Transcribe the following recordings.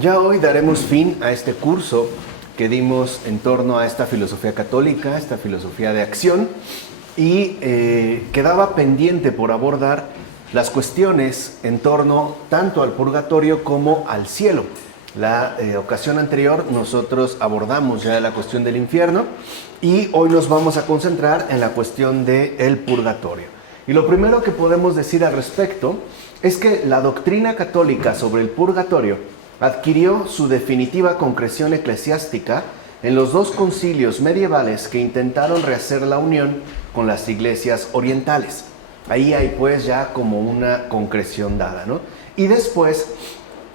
Ya hoy daremos fin a este curso que dimos en torno a esta filosofía católica, esta filosofía de acción, y quedaba pendiente por abordar las cuestiones en torno tanto al purgatorio como al cielo. La ocasión anterior nosotros abordamos ya la cuestión del infierno y hoy nos vamos a concentrar en la cuestión del purgatorio. Y lo primero que podemos decir al respecto es que la doctrina católica sobre el purgatorio adquirió su definitiva concreción eclesiástica en los dos concilios medievales que intentaron rehacer la unión con las iglesias orientales. Ahí hay pues ya como una concreción dada, ¿no? Y después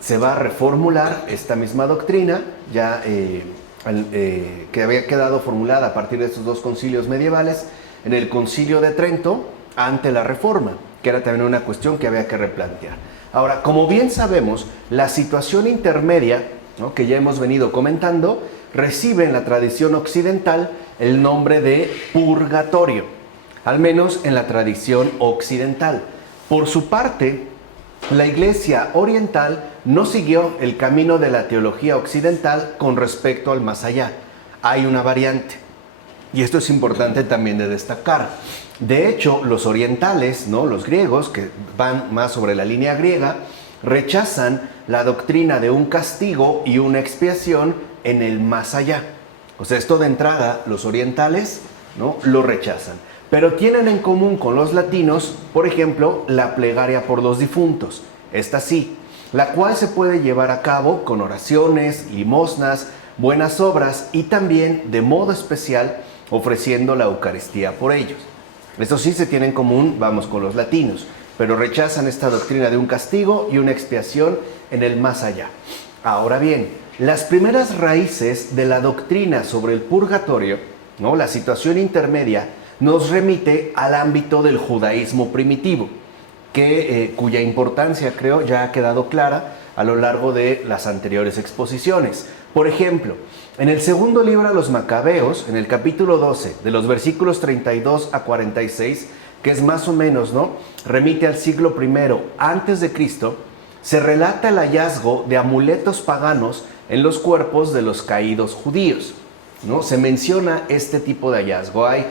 se va a reformular esta misma doctrina, ya que había quedado formulada a partir de estos dos concilios medievales, en el Concilio de Trento, ante la Reforma, que era también una cuestión que había que replantear. Ahora, como bien sabemos, la situación intermedia, ¿no?, que ya hemos venido comentando, recibe en la tradición occidental el nombre de purgatorio, al menos en la tradición occidental. Por su parte, la Iglesia oriental no siguió el camino de la teología occidental con respecto al más allá. Hay una variante, y esto es importante también de destacar. De hecho, los orientales, ¿no?, los griegos, que van más sobre la línea griega, rechazan la doctrina de un castigo y una expiación en el más allá. O sea, esto de entrada, los orientales, ¿no?, lo rechazan. Pero tienen en común con los latinos, por ejemplo, la plegaria por los difuntos. Esta sí, la cual se puede llevar a cabo con oraciones, limosnas, buenas obras y también, de modo especial, ofreciendo la Eucaristía por ellos. Esto sí se tiene en común, vamos, con los latinos, pero rechazan esta doctrina de un castigo y una expiación en el más allá. Ahora bien, las primeras raíces de la doctrina sobre el purgatorio, ¿no?, la situación intermedia, nos remite al ámbito del judaísmo primitivo, cuya importancia, creo, ya ha quedado clara a lo largo de las anteriores exposiciones. Por ejemplo, en el segundo libro de los Macabeos, en el capítulo 12, de los versículos 32 a 46, que es más o menos, ¿no?, remite al siglo I antes de Cristo, se relata el hallazgo de amuletos paganos en los cuerpos de los caídos judíos, ¿no? Se menciona este tipo de hallazgo, hay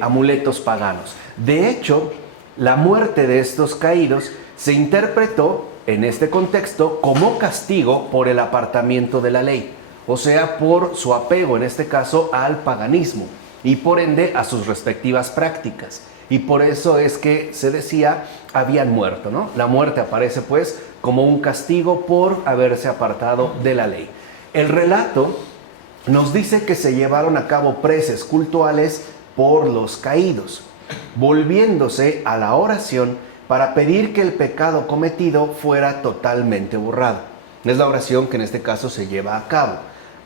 amuletos paganos. De hecho, la muerte de estos caídos se interpretó en este contexto como castigo por el apartamiento de la ley, o sea, por su apego, en este caso, al paganismo y por ende a sus respectivas prácticas. Y por eso es que se decía habían muerto, ¿no? La muerte aparece pues como un castigo por haberse apartado de la ley. El relato nos dice que se llevaron a cabo preces cultuales por los caídos, volviéndose a la oración para pedir que el pecado cometido fuera totalmente borrado. Es la oración que en este caso se lleva a cabo.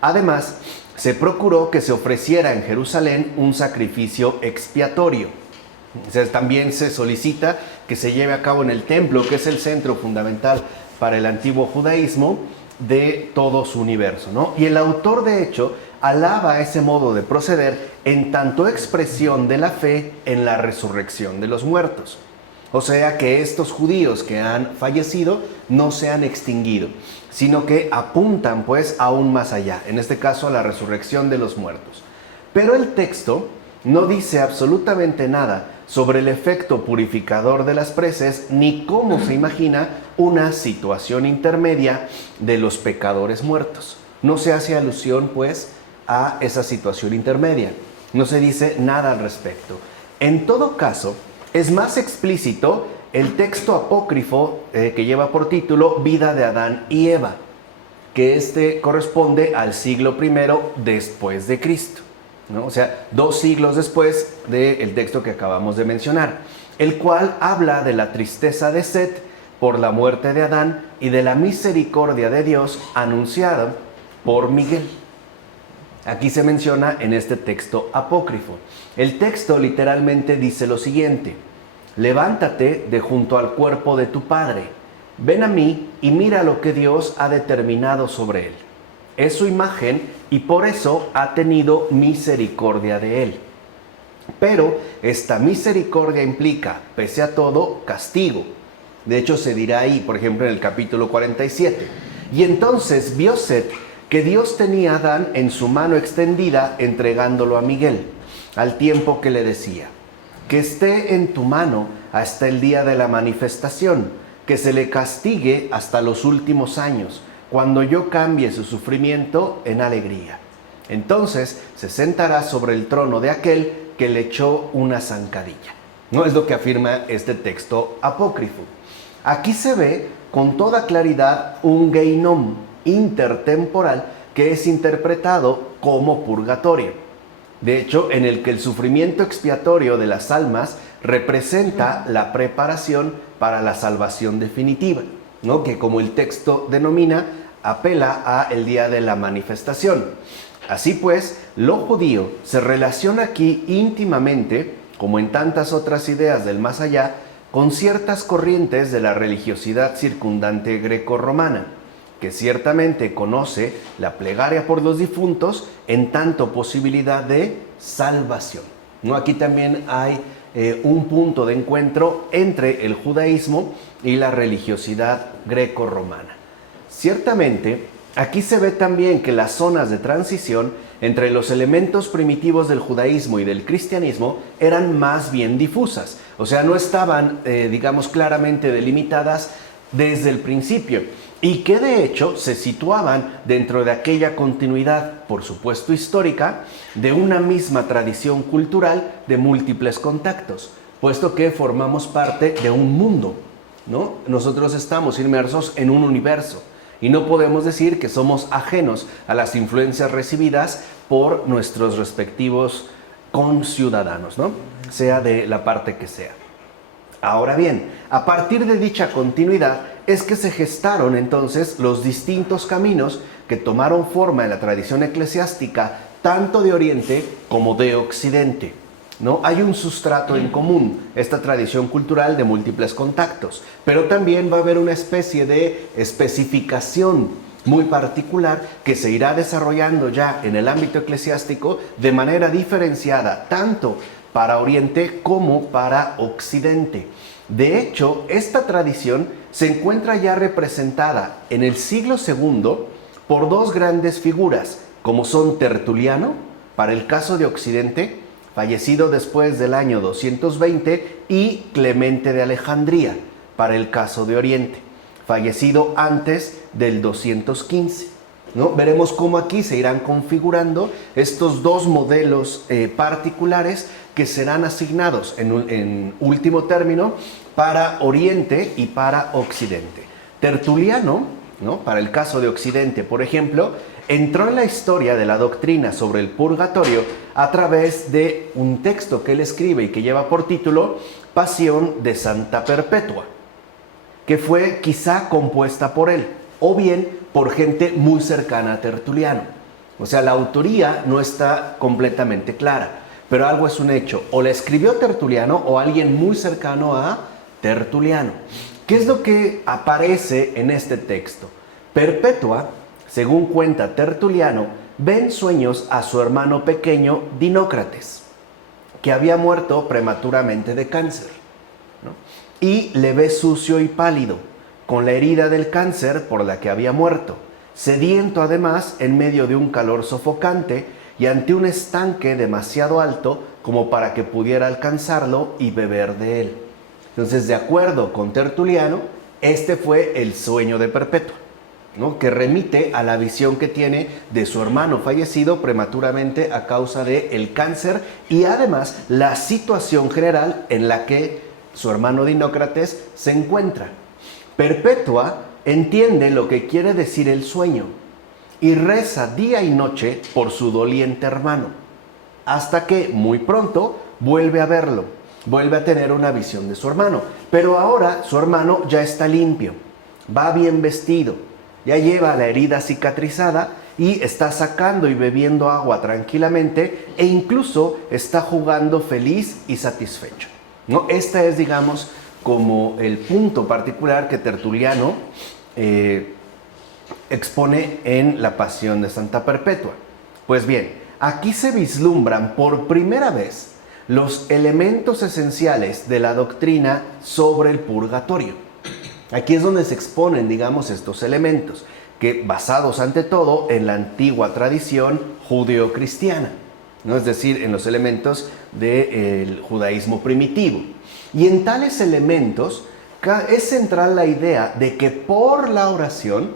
Además, se procuró que se ofreciera en Jerusalén un sacrificio expiatorio. O sea, también se solicita que se lleve a cabo en el templo, que es el centro fundamental para el antiguo judaísmo de todo su universo, ¿no? Y el autor, de hecho, alaba ese modo de proceder en tanto expresión de la fe en la resurrección de los muertos. O sea, que estos judíos que han fallecido no se han extinguido, sino que apuntan pues aún más allá, en este caso a la resurrección de los muertos. Pero el texto no dice absolutamente nada sobre el efecto purificador de las preces, ni cómo se imagina una situación intermedia de los pecadores muertos. No se hace alusión pues a esa situación intermedia, no se dice nada al respecto. En todo caso, es más explícito el texto apócrifo que lleva por título Vida de Adán y Eva, que este corresponde al siglo I después de Cristo, ¿no? O sea, 2 siglos después del texto que acabamos de mencionar, el cual habla de la tristeza de Set por la muerte de Adán y de la misericordia de Dios anunciada por Miguel. Aquí se menciona en este texto apócrifo. El texto literalmente dice lo siguiente: levántate de junto al cuerpo de tu padre, ven a mí y mira lo que Dios ha determinado sobre él. Es su imagen y por eso ha tenido misericordia de él. Pero esta misericordia implica, pese a todo, castigo. De hecho, se dirá ahí, por ejemplo, en el capítulo 47, Y entonces vio Set que Dios tenía a Adán en su mano extendida, entregándolo a Miguel, al tiempo que le decía: que esté en tu mano hasta el día de la manifestación, que se le castigue hasta los últimos años, cuando yo cambie su sufrimiento en alegría. Entonces se sentará sobre el trono de aquel que le echó una zancadilla. No es lo que afirma este texto apócrifo. Aquí se ve con toda claridad un geinom intertemporal que es interpretado como purgatorio. De hecho, en el que el sufrimiento expiatorio de las almas representa la preparación para la salvación definitiva, ¿no? Que, como el texto denomina, apela a el día de la manifestación. Así pues, lo judío se relaciona aquí íntimamente, como en tantas otras ideas del más allá, con ciertas corrientes de la religiosidad circundante grecorromana, que ciertamente conoce la plegaria por los difuntos en tanto posibilidad de salvación, ¿no? Aquí también hay un punto de encuentro entre el judaísmo y la religiosidad grecorromana. Ciertamente, aquí se ve también que las zonas de transición entre los elementos primitivos del judaísmo y del cristianismo eran más bien difusas, o sea, no estaban, digamos, claramente delimitadas desde el principio, y que de hecho se situaban dentro de aquella continuidad, por supuesto histórica, de una misma tradición cultural de múltiples contactos, puesto que formamos parte de un mundo, ¿no? Nosotros estamos inmersos en un universo y no podemos decir que somos ajenos a las influencias recibidas por nuestros respectivos conciudadanos, ¿no? Sea de la parte que sea. Ahora bien, a partir de dicha continuidad es que se gestaron entonces los distintos caminos que tomaron forma en la tradición eclesiástica tanto de Oriente como de Occidente, ¿no? Hay un sustrato en común, esta tradición cultural de múltiples contactos, pero también va a haber una especie de especificación muy particular que se irá desarrollando ya en el ámbito eclesiástico de manera diferenciada, tanto para Oriente como para Occidente. De hecho, esta tradición se encuentra ya representada en el siglo II por dos grandes figuras, como son Tertuliano, para el caso de Occidente, fallecido después del año 220, y Clemente de Alejandría, para el caso de Oriente, fallecido antes del 215. ¿No? Veremos cómo aquí se irán configurando estos dos modelos particulares que serán asignados en último término para Oriente y para Occidente. Tertuliano, ¿no? Para el caso de Occidente, por ejemplo, entró en la historia de la doctrina sobre el purgatorio a través de un texto que él escribe y que lleva por título Pasión de Santa Perpetua, que fue quizá compuesta por él, o bien por gente muy cercana a Tertuliano. O sea, la autoría no está completamente clara, pero algo es un hecho. O la escribió Tertuliano o alguien muy cercano a Tertuliano. ¿Qué es lo que aparece en este texto? Perpetua, según cuenta Tertuliano, ve en sueños a su hermano pequeño Dinócrates, que había muerto prematuramente de cáncer, ¿no? Y le ve sucio y pálido, con la herida del cáncer por la que había muerto, sediento además en medio de un calor sofocante y ante un estanque demasiado alto como para que pudiera alcanzarlo y beber de él. Entonces, de acuerdo con Tertuliano, este fue el sueño de Perpetua, ¿no? Que remite a la visión que tiene de su hermano fallecido prematuramente a causa del cáncer y además la situación general en la que su hermano Dinócrates se encuentra. Perpetua entiende lo que quiere decir el sueño y reza día y noche por su doliente hermano, hasta que muy pronto vuelve a verlo, vuelve a tener una visión de su hermano. Pero ahora su hermano ya está limpio, va bien vestido, ya lleva la herida cicatrizada y está sacando y bebiendo agua tranquilamente e incluso está jugando feliz y satisfecho, ¿no? Esta es, digamos, como el punto particular que Tertuliano expone en la Pasión de Santa Perpetua. Pues bien, aquí se vislumbran por primera vez los elementos esenciales de la doctrina sobre el purgatorio. Aquí es donde se exponen, digamos, estos elementos. que basados ante todo en la antigua tradición judeocristiana, ¿no? Es decir, en los elementos del judaísmo primitivo. Y en tales elementos es central la idea de que por la oración,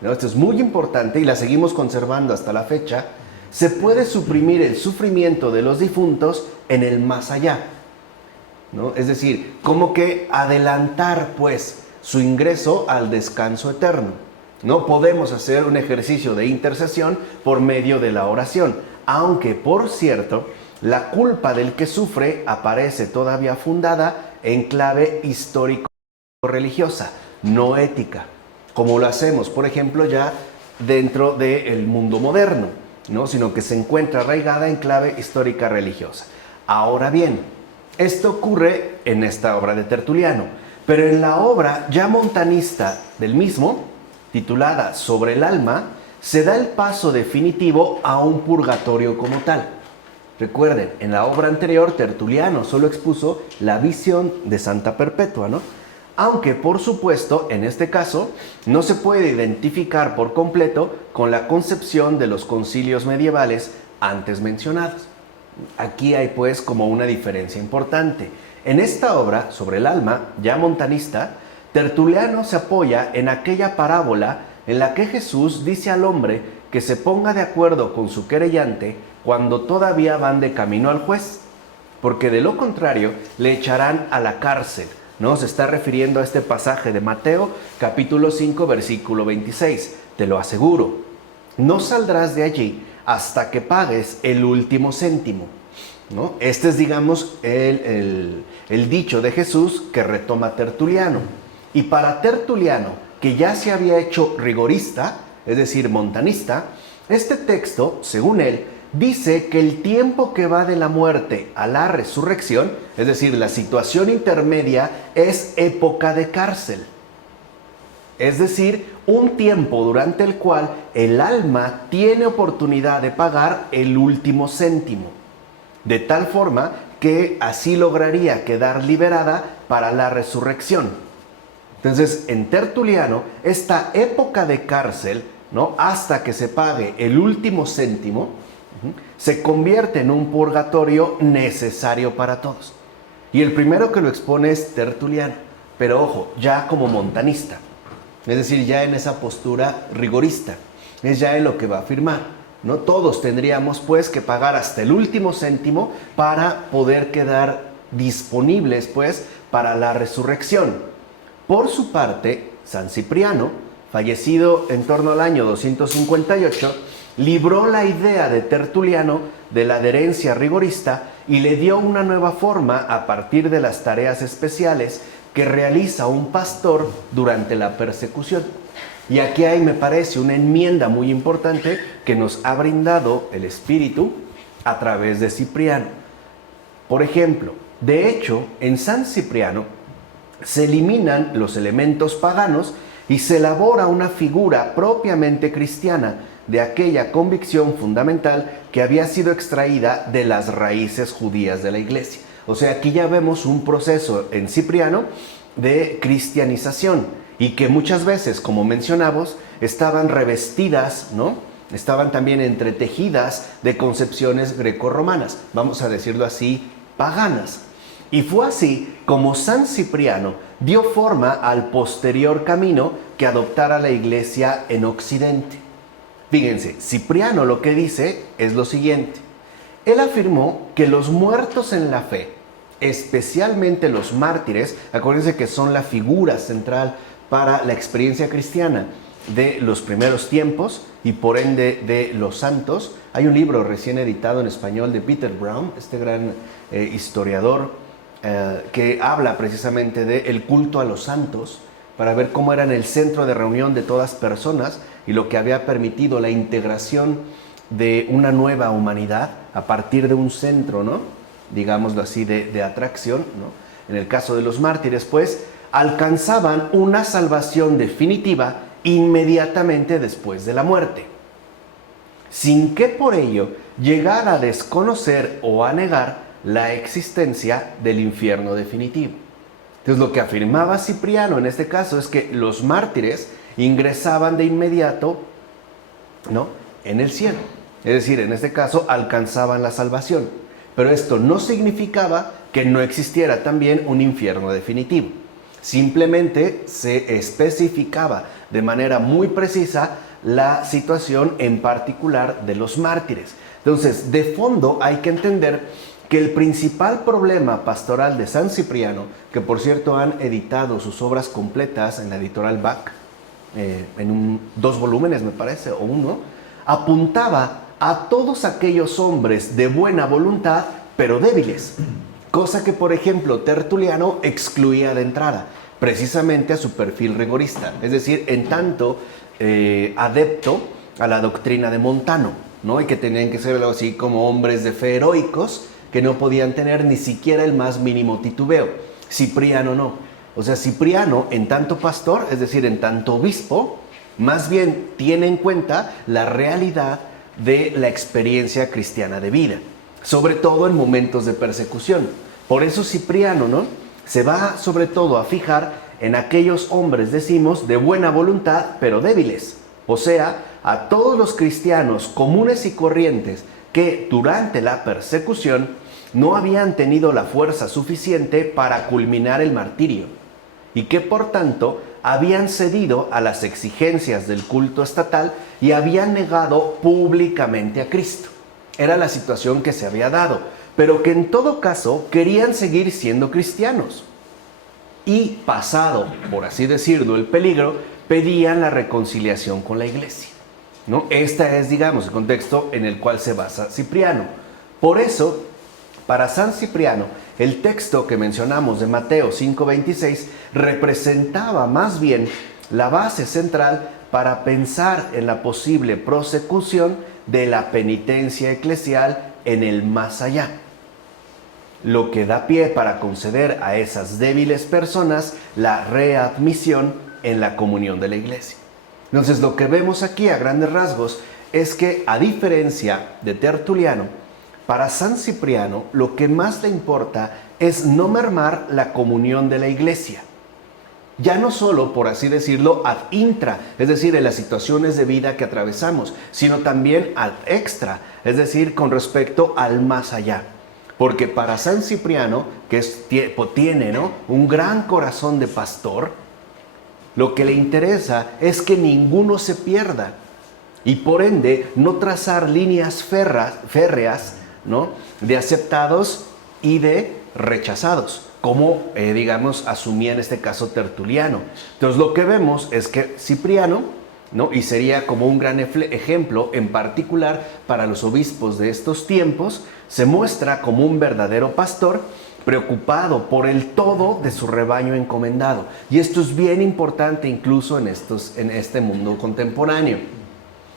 ¿no? Esto es muy importante y la seguimos conservando hasta la fecha, se puede suprimir el sufrimiento de los difuntos en el más allá, ¿no? Es decir, como que adelantar pues su ingreso al descanso eterno. No podemos hacer un ejercicio de intercesión por medio de la oración, aunque por cierto, la culpa del que sufre aparece todavía fundada en clave histórico-religiosa, no ética, como lo hacemos, por ejemplo, ya dentro del mundo moderno, ¿no? Sino que se encuentra arraigada en clave histórica religiosa. Ahora bien, esto ocurre en esta obra de Tertuliano, pero en la obra ya montanista del mismo, titulada Sobre el alma, se da el paso definitivo a un purgatorio como tal. Recuerden, en la obra anterior Tertuliano solo expuso la visión de Santa Perpetua, ¿no? Aunque, por supuesto, en este caso, no se puede identificar por completo con la concepción de los concilios medievales antes mencionados. Aquí hay pues como una diferencia importante. En esta obra, Sobre el alma, ya montanista, Tertuliano se apoya en aquella parábola en la que Jesús dice al hombre que se ponga de acuerdo con su querellante cuando todavía van de camino al juez, porque de lo contrario le echarán a la cárcel, ¿no? Se está refiriendo a este pasaje de Mateo, capítulo 5, versículo 26. Te lo aseguro, no saldrás de allí hasta que pagues el último céntimo, ¿no? Este es, digamos, el dicho de Jesús que retoma Tertuliano. Y para Tertuliano, que ya se había hecho rigorista, es decir, montanista, este texto, según él, dice que el tiempo que va de la muerte a la resurrección, es decir, la situación intermedia, es época de cárcel. Es decir, un tiempo durante el cual el alma tiene oportunidad de pagar el último céntimo, de tal forma que así lograría quedar liberada para la resurrección. Entonces, en Tertuliano, esta época de cárcel, ¿no?, hasta que se pague el último céntimo, se convierte en un purgatorio necesario para todos. Y el primero que lo expone es Tertuliano, pero ojo, ya como montanista, es decir, ya en esa postura rigorista, es ya en lo que va a afirmar, ¿no? Todos tendríamos pues que pagar hasta el último céntimo para poder quedar disponibles pues para la resurrección. Por su parte, San Cipriano, fallecido en torno al año 258, libró la idea de Tertuliano de la adherencia rigorista y le dio una nueva forma a partir de las tareas especiales que realiza un pastor durante la persecución. Y aquí hay, me parece, una enmienda muy importante que nos ha brindado el Espíritu a través de Cipriano. Por ejemplo, de hecho, en San Cipriano se eliminan los elementos paganos y se elabora una figura propiamente cristiana de aquella convicción fundamental que había sido extraída de las raíces judías de la Iglesia. O sea, aquí ya vemos un proceso en Cipriano de cristianización y que muchas veces, como mencionamos, estaban revestidas, ¿no? Estaban también entretejidas de concepciones grecorromanas, vamos a decirlo así, paganas. Y fue así como San Cipriano dio forma al posterior camino que adoptara la Iglesia en Occidente. Fíjense, Cipriano lo que dice es lo siguiente. Él afirmó que los muertos en la fe, especialmente los mártires, acuérdense que son la figura central para la experiencia cristiana de los primeros tiempos y por ende de los santos. Hay un libro recién editado en español de Peter Brown, este gran historiador, que habla precisamente del culto a los santos, para ver cómo eran el centro de reunión de todas personas y lo que había permitido la integración de una nueva humanidad a partir de un centro, ¿no?, digámoslo así, de atracción, ¿no? En el caso de los mártires, pues, alcanzaban una salvación definitiva inmediatamente después de la muerte, sin que por ello llegara a desconocer o a negar la existencia del infierno definitivo. Entonces, lo que afirmaba Cipriano en este caso es que los mártires ingresaban de inmediato, ¿no?, en el cielo. Es decir, en este caso alcanzaban la salvación. Pero esto no significaba que no existiera también un infierno definitivo. Simplemente se especificaba de manera muy precisa la situación en particular de los mártires. Entonces, de fondo hay que entender que el principal problema pastoral de San Cipriano, que por cierto han editado sus obras completas en la editorial Bach, en 2 volúmenes me parece, o 1, apuntaba a todos aquellos hombres de buena voluntad, pero débiles. Cosa que, por ejemplo, Tertuliano excluía de entrada, precisamente a su perfil rigorista, es decir, en tanto adepto a la doctrina de Montano, ¿no? Y que tenían que ser algo así como hombres de fe heroicos, que no podían tener ni siquiera el más mínimo titubeo. Cipriano no. O sea, Cipriano, en tanto pastor, es decir, en tanto obispo, más bien tiene en cuenta la realidad de la experiencia cristiana de vida, sobre todo en momentos de persecución. Por eso Cipriano, ¿no?, se va sobre todo a fijar en aquellos hombres, decimos, de buena voluntad, pero débiles. O sea, a todos los cristianos comunes y corrientes que durante la persecución no habían tenido la fuerza suficiente para culminar el martirio y que por tanto habían cedido a las exigencias del culto estatal y habían negado públicamente a Cristo. Era la situación que se había dado, pero que en todo caso querían seguir siendo cristianos. Y pasado, por así decirlo, el peligro, pedían la reconciliación con la iglesia, ¿no? Este es, digamos, el contexto en el cual se basa Cipriano. Por eso, para San Cipriano, el texto que mencionamos de Mateo 5:26 representaba más bien la base central para pensar en la posible prosecución de la penitencia eclesial en el más allá, lo que da pie para conceder a esas débiles personas la readmisión en la comunión de la iglesia. Entonces, lo que vemos aquí a grandes rasgos es que, a diferencia de Tertuliano, para San Cipriano lo que más le importa es no mermar la comunión de la iglesia. Ya no solo, por así decirlo, ad intra, es decir, en las situaciones de vida que atravesamos, sino también ad extra, es decir, con respecto al más allá. Porque para San Cipriano, que tiene, ¿no?, un gran corazón de pastor, lo que le interesa es que ninguno se pierda y por ende no trazar líneas férreas, ¿no?, de aceptados y de rechazados, como, digamos, asumía en este caso Tertuliano. Entonces, lo que vemos es que Cipriano, ¿no?, y sería como un gran ejemplo en particular para los obispos de estos tiempos, se muestra como un verdadero pastor preocupado por el todo de su rebaño encomendado. Y esto es bien importante incluso en este mundo contemporáneo,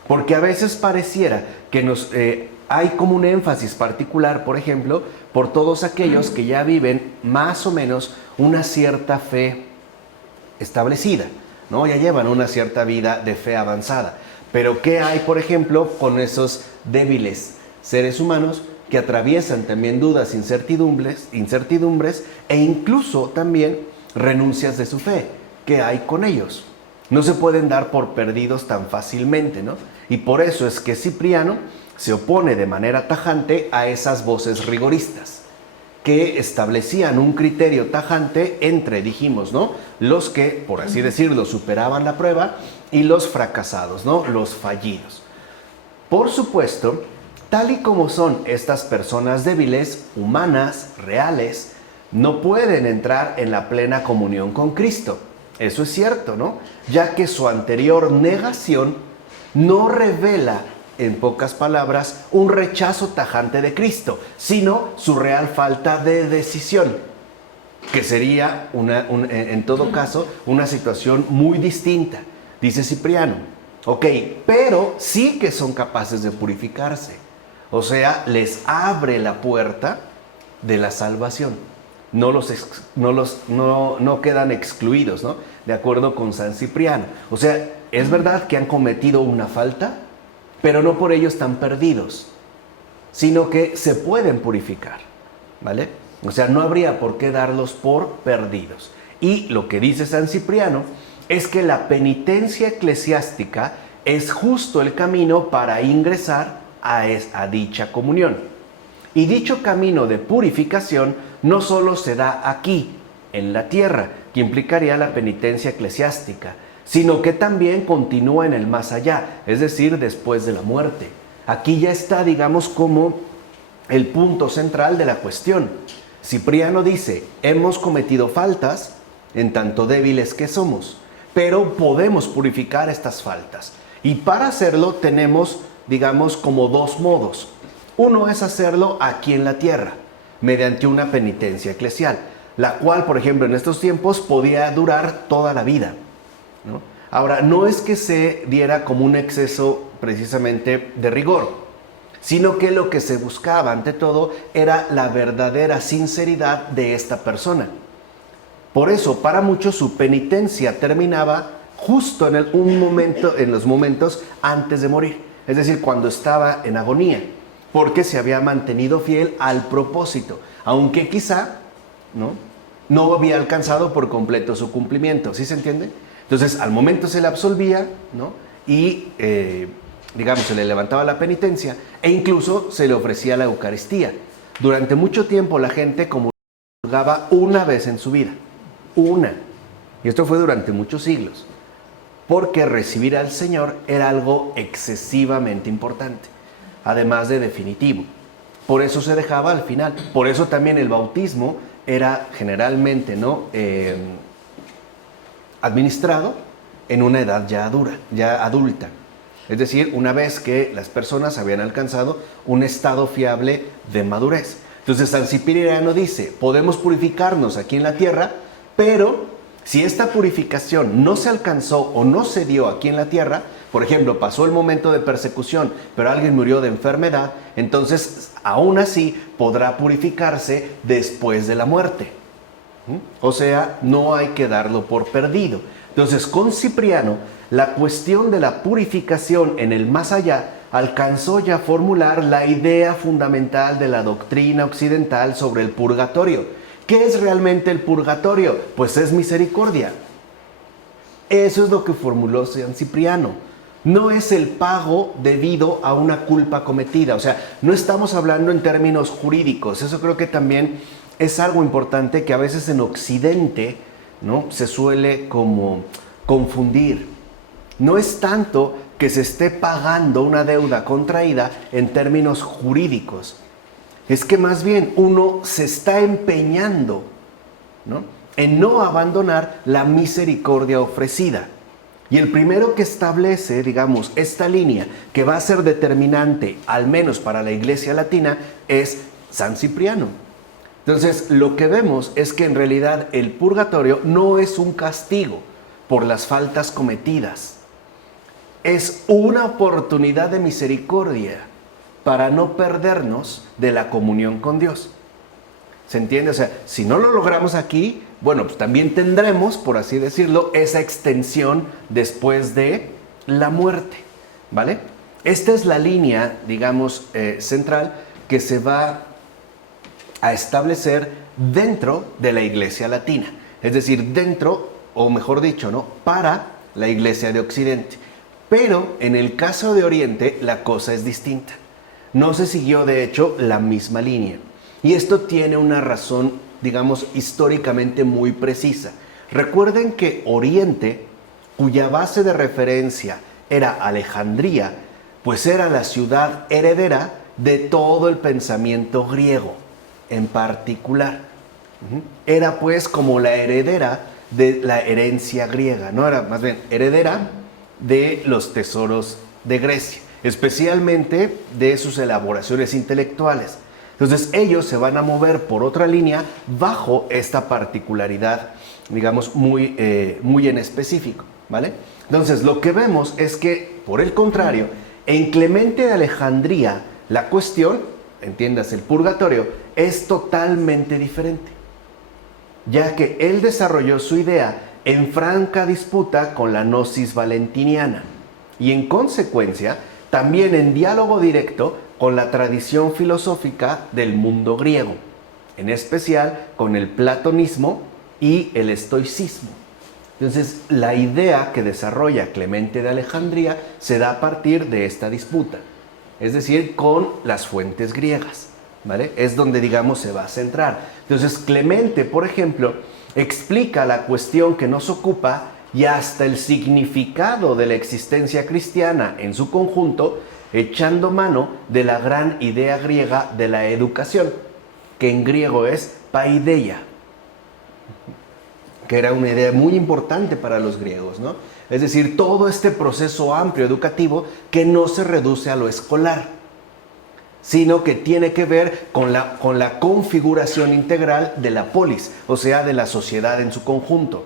porque a veces pareciera que hay como un énfasis particular, por ejemplo, por todos aquellos que ya viven más o menos una cierta fe establecida, ¿no? Ya llevan una cierta vida de fe avanzada. Pero ¿qué hay, por ejemplo, con esos débiles seres humanos que atraviesan también dudas, incertidumbres e incluso también renuncias de su fe? ¿Qué hay con ellos? No se pueden dar por perdidos tan fácilmente, ¿no? Y por eso es que Cipriano se opone de manera tajante a esas voces rigoristas que establecían un criterio tajante entre, dijimos, ¿no?, los que, por así decirlo, superaban la prueba y los fracasados, ¿no?, los fallidos. Por supuesto, tal y como son estas personas débiles, humanas, reales, no pueden entrar en la plena comunión con Cristo. Eso es cierto, ¿no?, ya que su anterior negación no revela, en pocas palabras, un rechazo tajante de Cristo, sino su real falta de decisión, que sería, en todo caso, una situación muy distinta. Dice Cipriano, ok, pero sí que son capaces de purificarse. O sea, les abre la puerta de la salvación. No quedan excluidos, ¿no?, de acuerdo con San Cipriano. O sea, es verdad que han cometido una falta, pero no por ello están perdidos, sino que se pueden purificar, ¿vale? O sea, no habría por qué darlos por perdidos. Y lo que dice San Cipriano es que la penitencia eclesiástica es justo el camino para ingresar a dicha comunión. Y dicho camino de purificación no solo se da aquí, en la tierra, que implicaría la penitencia eclesiástica, sino que también continúa en el más allá, es decir, después de la muerte. Aquí ya está, digamos, como el punto central de la cuestión. Cipriano dice, hemos cometido faltas, en tanto débiles que somos, pero podemos purificar estas faltas. Y para hacerlo tenemos, digamos, como dos modos. Uno es hacerlo aquí en la tierra, mediante una penitencia eclesial, la cual, por ejemplo, en estos tiempos podía durar toda la vida, ¿no? Ahora, no es que se diera como un exceso precisamente de rigor, sino que lo que se buscaba ante todo era la verdadera sinceridad de esta persona. Por eso, para muchos su penitencia terminaba justo en los momentos antes de morir, es decir, cuando estaba en agonía, porque se había mantenido fiel al propósito, aunque quizá no había alcanzado por completo su cumplimiento. ¿Sí se entiende? Entonces, al momento se le absolvía, ¿no? Y, digamos, se le levantaba la penitencia e incluso se le ofrecía la Eucaristía. Durante mucho tiempo la gente comulgaba una vez en su vida. Una. Y esto fue durante muchos siglos. Porque recibir al Señor era algo excesivamente importante, además de definitivo. Por eso se dejaba al final. Por eso también el bautismo era generalmente, ¿no?, administrado en una edad ya adulta. Es decir, una vez que las personas habían alcanzado un estado fiable de madurez. Entonces San Cipriano dice, podemos purificarnos aquí en la tierra, pero si esta purificación no se alcanzó o no se dio aquí en la tierra, por ejemplo, pasó el momento de persecución, pero alguien murió de enfermedad, entonces aún así podrá purificarse después de la muerte. O sea, no hay que darlo por perdido. Entonces, con Cipriano, la cuestión de la purificación en el más allá alcanzó ya a formular la idea fundamental de la doctrina occidental sobre el purgatorio. ¿Qué es realmente el purgatorio? Pues es misericordia. Eso es lo que formuló San Cipriano. No es el pago debido a una culpa cometida. O sea, no estamos hablando en términos jurídicos. Eso creo que también es algo importante que a veces en Occidente, ¿no?, se suele como confundir. No es tanto que se esté pagando una deuda contraída en términos jurídicos. Es que más bien uno se está empeñando, ¿no?, en no abandonar la misericordia ofrecida. Y el primero que establece, digamos, esta línea que va a ser determinante, al menos para la Iglesia Latina, es San Cipriano. Entonces, lo que vemos es que en realidad el purgatorio no es un castigo por las faltas cometidas. Es una oportunidad de misericordia para no perdernos de la comunión con Dios. ¿Se entiende? O sea, si no lo logramos aquí, bueno, pues también tendremos, por así decirlo, esa extensión después de la muerte, ¿vale? Esta es la línea, digamos, central que se va a establecer dentro de la Iglesia Latina. Es decir, dentro, o mejor dicho, ¿no?, para la Iglesia de Occidente. Pero en el caso de Oriente, la cosa es distinta. No se siguió, de hecho, la misma línea. Y esto tiene una razón, digamos, históricamente muy precisa. Recuerden que Oriente, cuya base de referencia era Alejandría, pues era la ciudad heredera de todo el pensamiento griego en particular. Era pues como la heredera de la herencia griega, no era más bien heredera de los tesoros de Grecia, especialmente de sus elaboraciones intelectuales. Entonces ellos se van a mover por otra línea bajo esta particularidad, digamos, muy en específico, ¿vale? Entonces lo que vemos es que, por el contrario, en Clemente de Alejandría, la cuestión, entiendas, el purgatorio, es totalmente diferente, ya que él desarrolló su idea en franca disputa con la gnosis valentiniana y en consecuencia también en diálogo directo con la tradición filosófica del mundo griego, en especial con el platonismo y el estoicismo. Entonces, la idea que desarrolla Clemente de Alejandría se da a partir de esta disputa, es decir, con las fuentes griegas, ¿vale? Es donde, digamos, se va a centrar. Entonces, Clemente, por ejemplo, explica la cuestión que nos ocupa y hasta el significado de la existencia cristiana en su conjunto, echando mano de la gran idea griega de la educación, que en griego es paideia, que era una idea muy importante para los griegos, ¿no? Es decir, todo este proceso amplio educativo que no se reduce a lo escolar, sino que tiene que ver con la configuración integral de la polis, o sea, de la sociedad en su conjunto.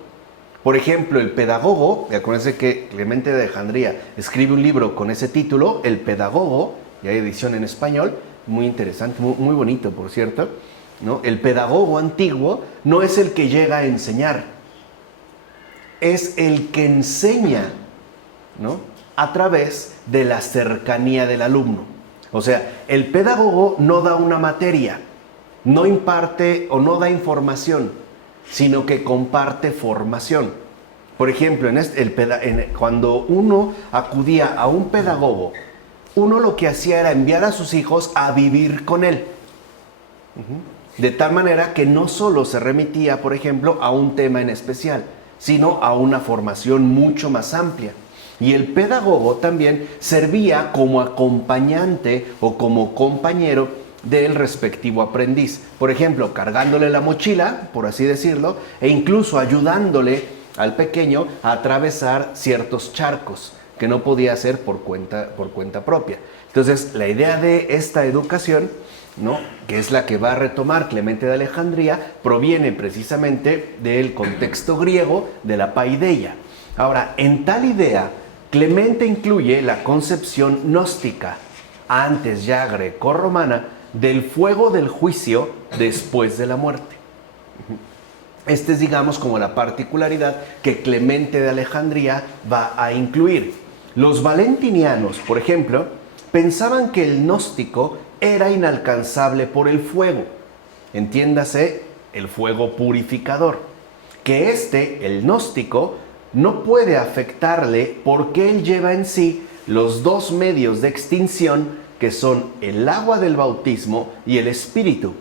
Por ejemplo, el pedagogo, acuérdense que Clemente de Alejandría escribe un libro con ese título, El Pedagogo, y hay edición en español, muy interesante, muy bonito, por cierto, ¿no? El pedagogo antiguo no es el que llega a enseñar, es el que enseña, ¿no?, a través de la cercanía del alumno. O sea, el pedagogo no da una materia, no imparte o no da información, sino que comparte formación. Por ejemplo, cuando uno acudía a un pedagogo, uno lo que hacía era enviar a sus hijos a vivir con él. De tal manera que no solo se remitía, por ejemplo, a un tema en especial, sino a una formación mucho más amplia. Y el pedagogo también servía como acompañante o como compañero del respectivo aprendiz. Por ejemplo, cargándole la mochila, por así decirlo, e incluso ayudándole al pequeño a atravesar ciertos charcos que no podía hacer por cuenta propia. Entonces, la idea de esta educación, ¿no?, que es la que va a retomar Clemente de Alejandría, proviene precisamente del contexto griego de la paideia. Ahora, en tal idea, Clemente incluye la concepción gnóstica, antes ya grecorromana, del fuego del juicio después de la muerte. Esta es, digamos, como la particularidad que Clemente de Alejandría va a incluir. Los valentinianos, por ejemplo, pensaban que el gnóstico era inalcanzable por el fuego, entiéndase, el fuego purificador, que el gnóstico, no puede afectarle porque él lleva en sí los dos medios de extinción que son el agua del bautismo y el espíritu,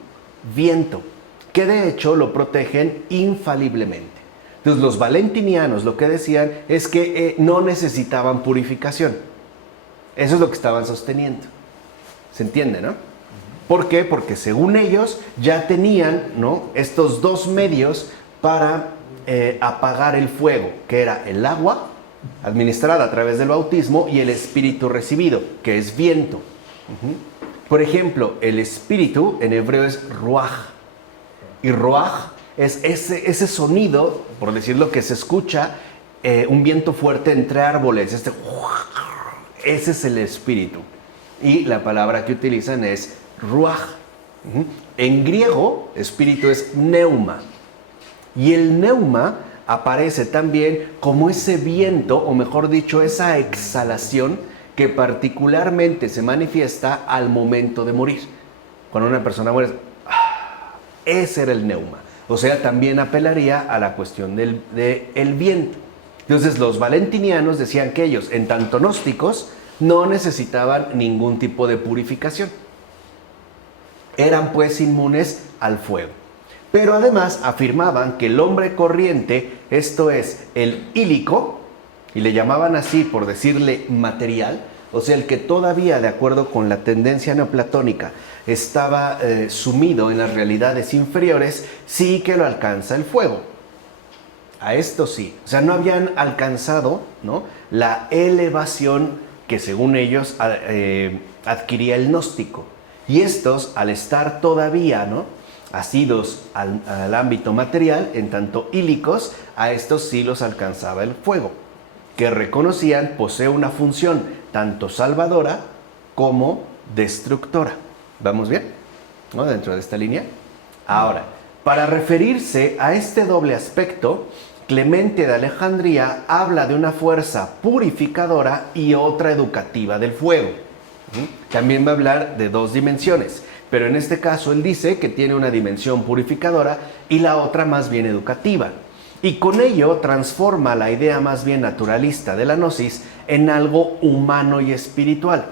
viento, que de hecho lo protegen infaliblemente. Entonces los valentinianos lo que decían es que no necesitaban purificación. Eso es lo que estaban sosteniendo. ¿Se entiende, no? ¿Por qué? Porque según ellos ya tenían, ¿no?, estos dos medios para apagar el fuego, que era el agua administrada a través del bautismo y el espíritu recibido, que es viento. Por ejemplo, el espíritu en hebreo es ruaj, y ruaj es ese sonido, por decirlo, que se escucha un viento fuerte entre árboles, ese es el espíritu. Y la palabra que utilizan es ruaj. En griego, espíritu es pneuma. Y el pneuma aparece también como ese viento, o mejor dicho, esa exhalación que particularmente se manifiesta al momento de morir. Cuando una persona muere, ese era el pneuma. O sea, también apelaría a la cuestión del viento. Entonces, los valentinianos decían que ellos, en tanto gnósticos, no necesitaban ningún tipo de purificación. Eran pues inmunes al fuego. Pero además afirmaban que el hombre corriente, esto es, el ílico, y le llamaban así por decirle material, o sea, el que todavía, de acuerdo con la tendencia neoplatónica, estaba sumido en las realidades inferiores, sí que lo alcanza el fuego. A esto sí, o sea, no habían alcanzado, ¿no?, la elevación que según ellos adquiría el gnóstico. Y estos, al estar todavía, ¿no?, asidos al ámbito material, en tanto ílicos, a estos sí los alcanzaba el fuego, que reconocían posee una función tanto salvadora como destructora. ¿Vamos bien?, ¿no?, dentro de esta línea. Ahora, para referirse a este doble aspecto, Clemente de Alejandría habla de una fuerza purificadora y otra educativa del fuego. También va a hablar de dos dimensiones, pero en este caso él dice que tiene una dimensión purificadora y la otra más bien educativa. y con ello transforma la idea más bien naturalista de la gnosis en algo humano y espiritual.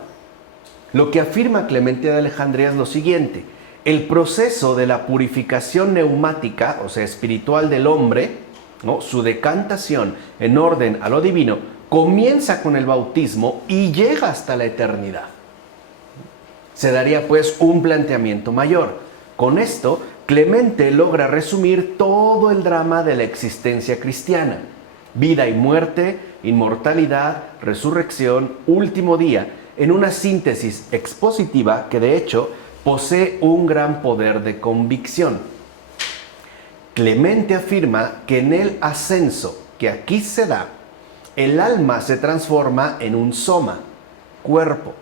Lo que afirma Clemente de Alejandría es lo siguiente: el proceso de la purificación neumática, o sea, espiritual del hombre, ¿no?, su decantación en orden a lo divino, comienza con el bautismo y llega hasta la eternidad. Se daría pues un planteamiento mayor. Con esto, Clemente logra resumir todo el drama de la existencia cristiana: vida y muerte, inmortalidad, resurrección, último día, en una síntesis expositiva que de hecho posee un gran poder de convicción. Clemente afirma que en el ascenso que aquí se da, el alma se transforma en un soma, cuerpo,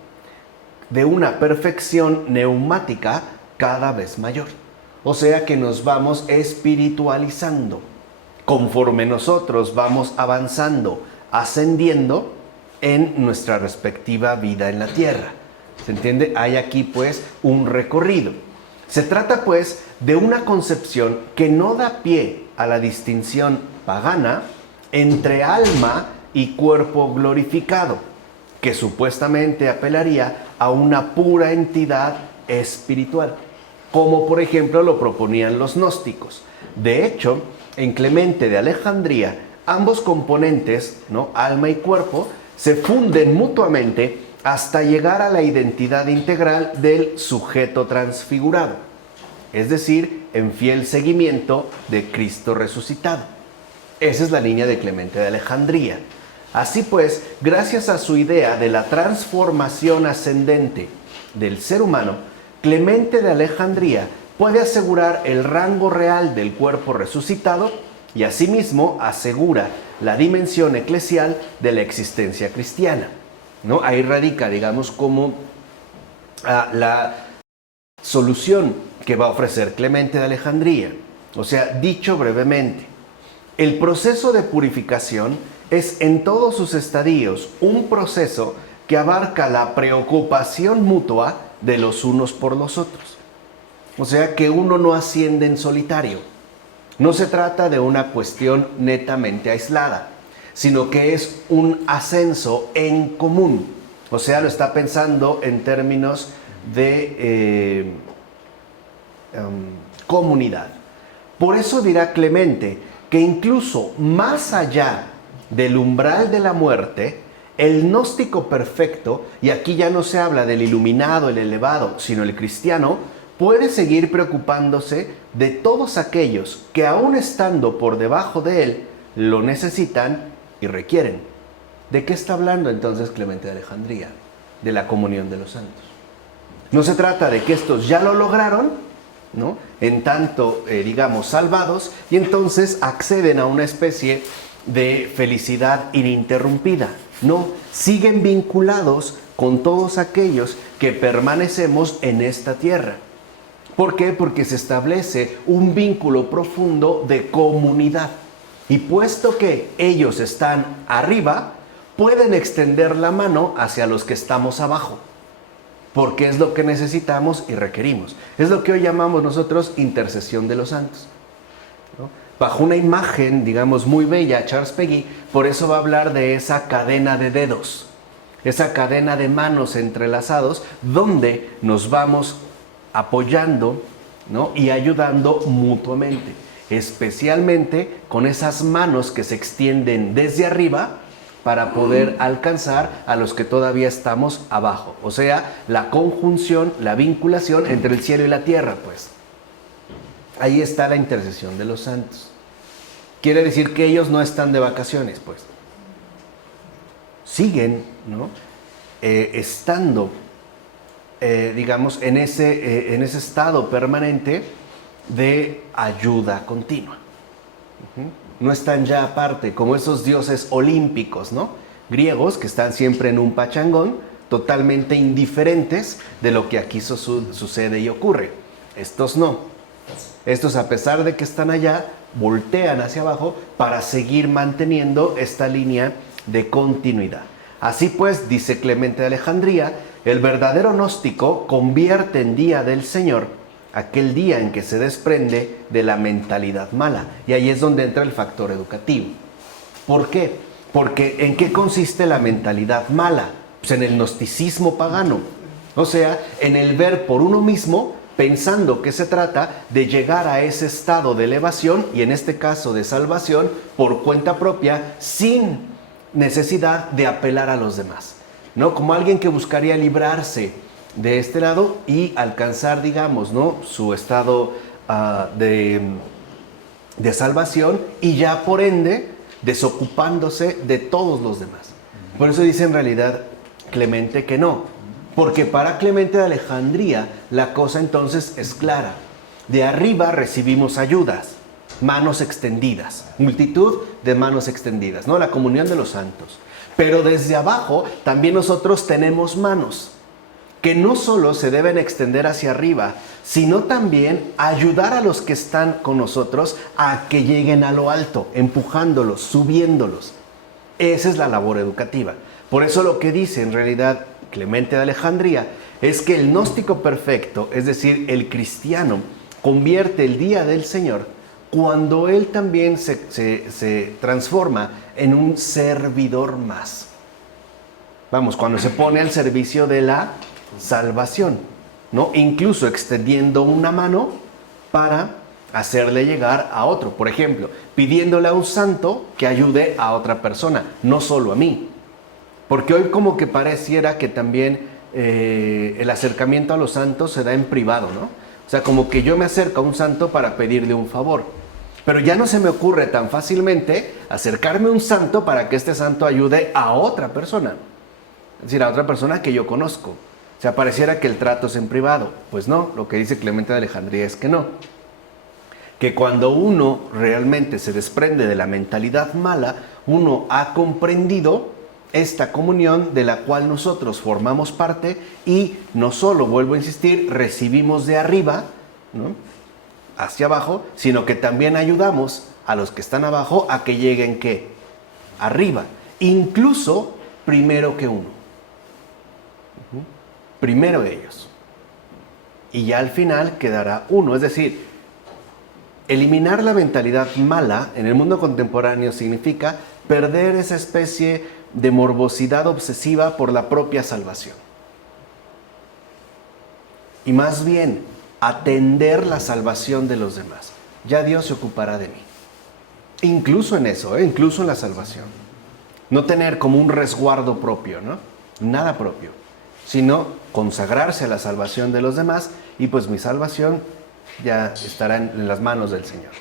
de una perfección neumática cada vez mayor. O sea que nos vamos espiritualizando. Conforme nosotros vamos avanzando, ascendiendo en nuestra respectiva vida en la tierra. ¿Se entiende? Hay aquí pues un recorrido. Se trata pues de una concepción que no da pie a la distinción pagana entre alma y cuerpo glorificado, que supuestamente apelaría a una pura entidad espiritual, como por ejemplo lo proponían los gnósticos. De hecho, en Clemente de Alejandría, ambos componentes, ¿no?, alma y cuerpo, se funden mutuamente hasta llegar a la identidad integral del sujeto transfigurado, es decir, en fiel seguimiento de Cristo resucitado. Esa es la línea de Clemente de Alejandría. Así pues, gracias a su idea de la transformación ascendente del ser humano, Clemente de Alejandría puede asegurar el rango real del cuerpo resucitado y asimismo asegura la dimensión eclesial de la existencia cristiana, ¿no? Ahí radica, digamos, como la solución que va a ofrecer Clemente de Alejandría. O sea, dicho brevemente, el proceso de purificación es en todos sus estadios un proceso que abarca la preocupación mutua de los unos por los otros. O sea, que uno no asciende en solitario. No se trata de una cuestión netamente aislada, sino que es un ascenso en común. O sea, lo está pensando en términos de comunidad. Por eso dirá Clemente que incluso más allá del umbral de la muerte, el gnóstico perfecto, y aquí ya no se habla del iluminado, el elevado, sino el cristiano, puede seguir preocupándose de todos aquellos que, aún estando por debajo de él, lo necesitan y requieren. ¿De qué está hablando entonces Clemente de Alejandría? De la comunión de los santos. No se trata de que estos ya lo lograron, ¿no?, en tanto, digamos, salvados, y entonces acceden a una especie de felicidad ininterrumpida. No, siguen vinculados con todos aquellos que permanecemos en esta tierra. ¿Por qué? Porque se establece un vínculo profundo de comunidad. Y puesto que ellos están arriba, pueden extender la mano hacia los que estamos abajo, porque es lo que necesitamos y requerimos. Es lo que hoy llamamos nosotros intercesión de los santos, ¿no? Bajo una imagen, digamos, muy bella, Charles Péguy, por eso va a hablar de esa cadena de dedos, esa cadena de manos entrelazados, donde nos vamos apoyando, ¿no?, y ayudando mutuamente, especialmente con esas manos que se extienden desde arriba para poder alcanzar a los que todavía estamos abajo. O sea, la conjunción, la vinculación entre el cielo y la tierra, pues. Ahí está la intercesión de los santos. Quiere decir que ellos no están de vacaciones, pues. Siguen, ¿no?, estando, digamos, en ese estado permanente de ayuda continua. No están ya aparte, como esos dioses olímpicos, ¿no?, griegos, que están siempre en un pachangón, totalmente indiferentes de lo que aquí sucede y ocurre. Estos no. Estos, a pesar de que están allá, voltean hacia abajo para seguir manteniendo esta línea de continuidad. Así pues, dice Clemente de Alejandría, el verdadero gnóstico convierte en día del Señor aquel día en que se desprende de la mentalidad mala. Y ahí es donde entra el factor educativo. ¿Por qué? Porque ¿en qué consiste la mentalidad mala? Pues en el gnosticismo pagano. O sea, en el ver por uno mismo, pensando que se trata de llegar a ese estado de elevación, y en este caso de salvación, por cuenta propia, sin necesidad de apelar a los demás, ¿no? Como alguien que buscaría librarse de este lado y alcanzar, digamos, ¿no?, su estado de salvación, y ya por ende desocupándose de todos los demás. Por eso dice en realidad Clemente que no, porque para Clemente de Alejandría la cosa entonces es clara. De arriba recibimos ayudas, manos extendidas, multitud de manos extendidas, ¿no? La comunión de los santos. Pero desde abajo también nosotros tenemos manos que no solo se deben extender hacia arriba, sino también ayudar a los que están con nosotros a que lleguen a lo alto, empujándolos, subiéndolos. Esa es la labor educativa. Por eso lo que dice en realidad Clemente de Alejandría es que el gnóstico perfecto, es decir, el cristiano, convierte el día del Señor cuando él también se transforma en un servidor más. Vamos, cuando se pone al servicio de la salvación, ¿no? Incluso extendiendo una mano para hacerle llegar a otro. Por ejemplo, pidiéndole a un santo que ayude a otra persona, no solo a mí. Porque hoy como que pareciera que también el acercamiento a los santos se da en privado, ¿no? O sea, como que yo me acerco a un santo para pedirle un favor. Pero ya no se me ocurre tan fácilmente acercarme a un santo para que este santo ayude a otra persona. Es decir, a otra persona que yo conozco. O sea, pareciera que el trato es en privado. Pues no, lo que dice Clemente de Alejandría es que no. Que cuando uno realmente se desprende de la mentalidad mala, uno ha comprendido esta comunión de la cual nosotros formamos parte, y no solo, vuelvo a insistir, recibimos de arriba, ¿no?, hacia abajo, sino que también ayudamos a los que están abajo a que lleguen, ¿qué?, arriba, incluso primero que uno. Primero ellos. Y ya al final quedará uno. Es decir, eliminar la mentalidad mala en el mundo contemporáneo significa perder esa especie de morbosidad obsesiva por la propia salvación. Y más bien, atender la salvación de los demás. Ya Dios se ocupará de mí. Incluso en eso, incluso en la salvación. No tener como un resguardo propio, ¿no? Nada propio. Sino consagrarse a la salvación de los demás, y pues mi salvación ya estará en las manos del Señor,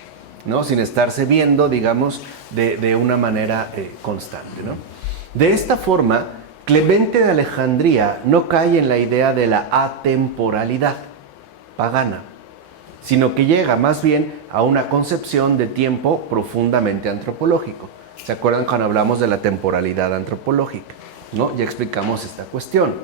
¿no? Sin estarse viendo, digamos, de una manera constante, ¿no? De esta forma, Clemente de Alejandría no cae en la idea de la atemporalidad pagana, sino que llega más bien a una concepción de tiempo profundamente antropológico. ¿Se acuerdan cuando hablamos de la temporalidad antropológica, ¿no? Ya explicamos esta cuestión.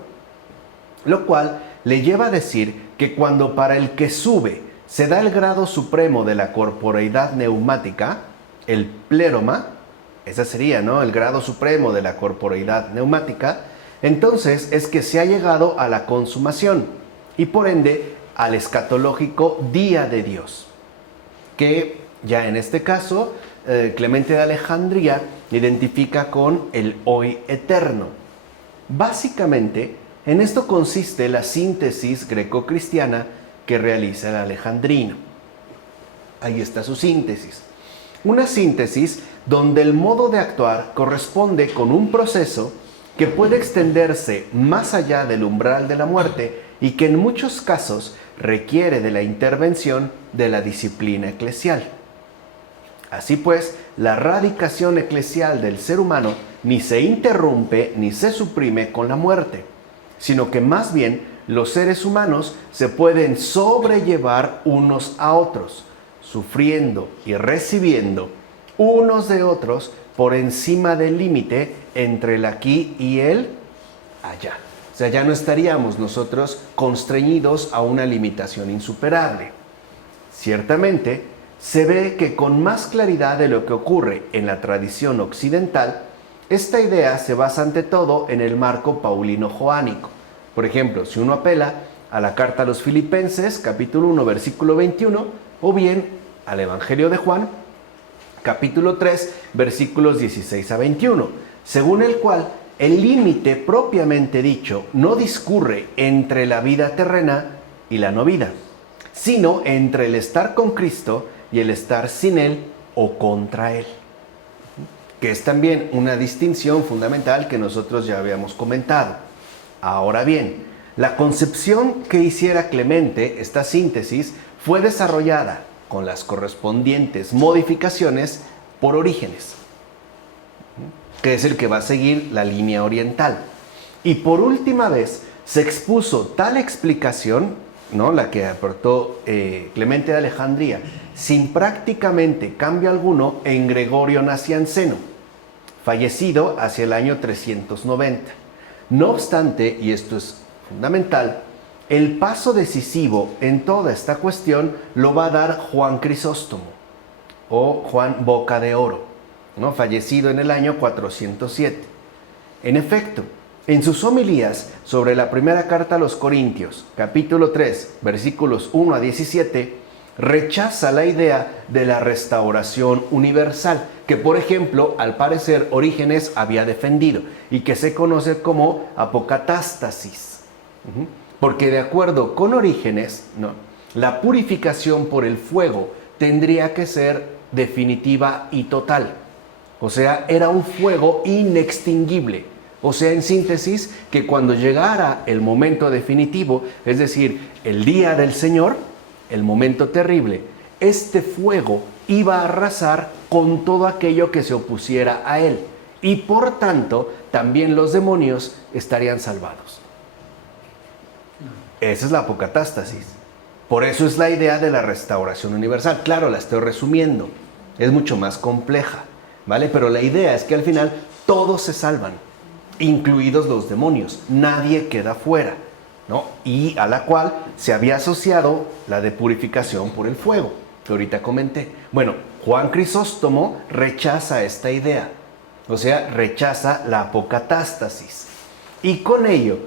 Lo cual le lleva a decir que cuando para el que sube se da el grado supremo de la corporeidad neumática, el pléroma, ese sería, ¿no?, el grado supremo de la corporeidad neumática, entonces es que se ha llegado a la consumación y por ende al escatológico día de Dios, que ya en este caso Clemente de Alejandría identifica con el hoy eterno. Básicamente, en esto consiste la síntesis greco-cristiana que realiza el alejandrino. Ahí está su síntesis. Una síntesis donde el modo de actuar corresponde con un proceso que puede extenderse más allá del umbral de la muerte y que en muchos casos requiere de la intervención de la disciplina eclesial. Así pues, la radicación eclesial del ser humano ni se interrumpe ni se suprime con la muerte, sino que más bien los seres humanos se pueden sobrellevar unos a otros, sufriendo y recibiendo unos de otros por encima del límite entre el aquí y el allá. O sea, ya no estaríamos nosotros constreñidos a una limitación insuperable. Ciertamente, se ve que con más claridad de lo que ocurre en la tradición occidental, esta idea se basa ante todo en el marco paulino-joánico. Por ejemplo, si uno apela a la carta a los Filipenses, capítulo 1, versículo 21, o bien al Evangelio de Juan, capítulo 3, versículos 16 a 21, según el cual el límite propiamente dicho no discurre entre la vida terrena y la no vida, sino entre el estar con Cristo y el estar sin Él o contra Él, que es también una distinción fundamental que nosotros ya habíamos comentado. Ahora bien, la concepción que hiciera Clemente, esta síntesis, fue desarrollada con las correspondientes modificaciones por Orígenes, que es el que va a seguir la línea oriental. Y por última vez se expuso tal explicación, ¿no?, la que aportó Clemente de Alejandría, sin prácticamente cambio alguno, en Gregorio Nacianceno, fallecido hacia el año 390. No obstante, y esto es fundamental, el paso decisivo en toda esta cuestión lo va a dar Juan Crisóstomo, o Juan Boca de Oro, ¿no?, fallecido en el año 407. En efecto, en sus homilías sobre la primera carta a los Corintios, capítulo 3, versículos 1 a 17, rechaza la idea de la restauración universal, que por ejemplo, al parecer, Orígenes había defendido, y que se conoce como apocatástasis. Porque de acuerdo con Orígenes, ¿no?, la purificación por el fuego tendría que ser definitiva y total. O sea, era un fuego inextinguible. O sea, en síntesis, que cuando llegara el momento definitivo, es decir, el día del Señor, el momento terrible, este fuego iba a arrasar con todo aquello que se opusiera a él. Y por tanto, también los demonios estarían salvados. Esa es la apocatástasis. Por eso es la idea de la restauración universal. Claro, la estoy resumiendo. Es mucho más compleja, ¿vale? Pero la idea es que al final todos se salvan, incluidos los demonios. Nadie queda fuera, ¿no? Y a la cual se había asociado la de purificación por el fuego, que ahorita comenté. Bueno, Juan Crisóstomo rechaza esta idea. O sea, rechaza la apocatástasis. Y con ello,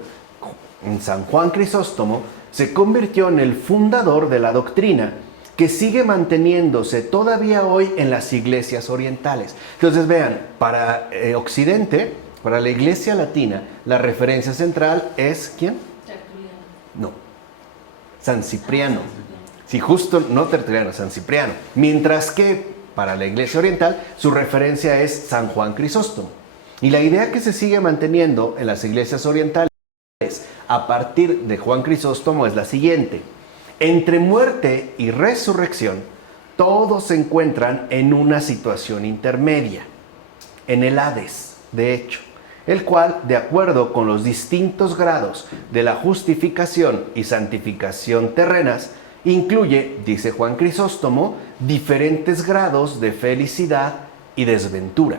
San Juan Crisóstomo se convirtió en el fundador de la doctrina que sigue manteniéndose todavía hoy en las iglesias orientales. Entonces vean, para Occidente, para la iglesia latina, la referencia central es ¿quién? Tertuliano. No, San Cipriano. Sí, justo, no Tertuliano, San Cipriano. Mientras que para la iglesia oriental, su referencia es San Juan Crisóstomo. Y la idea que se sigue manteniendo en las iglesias orientales a partir de Juan Crisóstomo es la siguiente: entre muerte y resurrección, todos se encuentran en una situación intermedia, en el Hades, de hecho, el cual, de acuerdo con los distintos grados de la justificación y santificación terrenas, incluye, dice Juan Crisóstomo, diferentes grados de felicidad y desventura.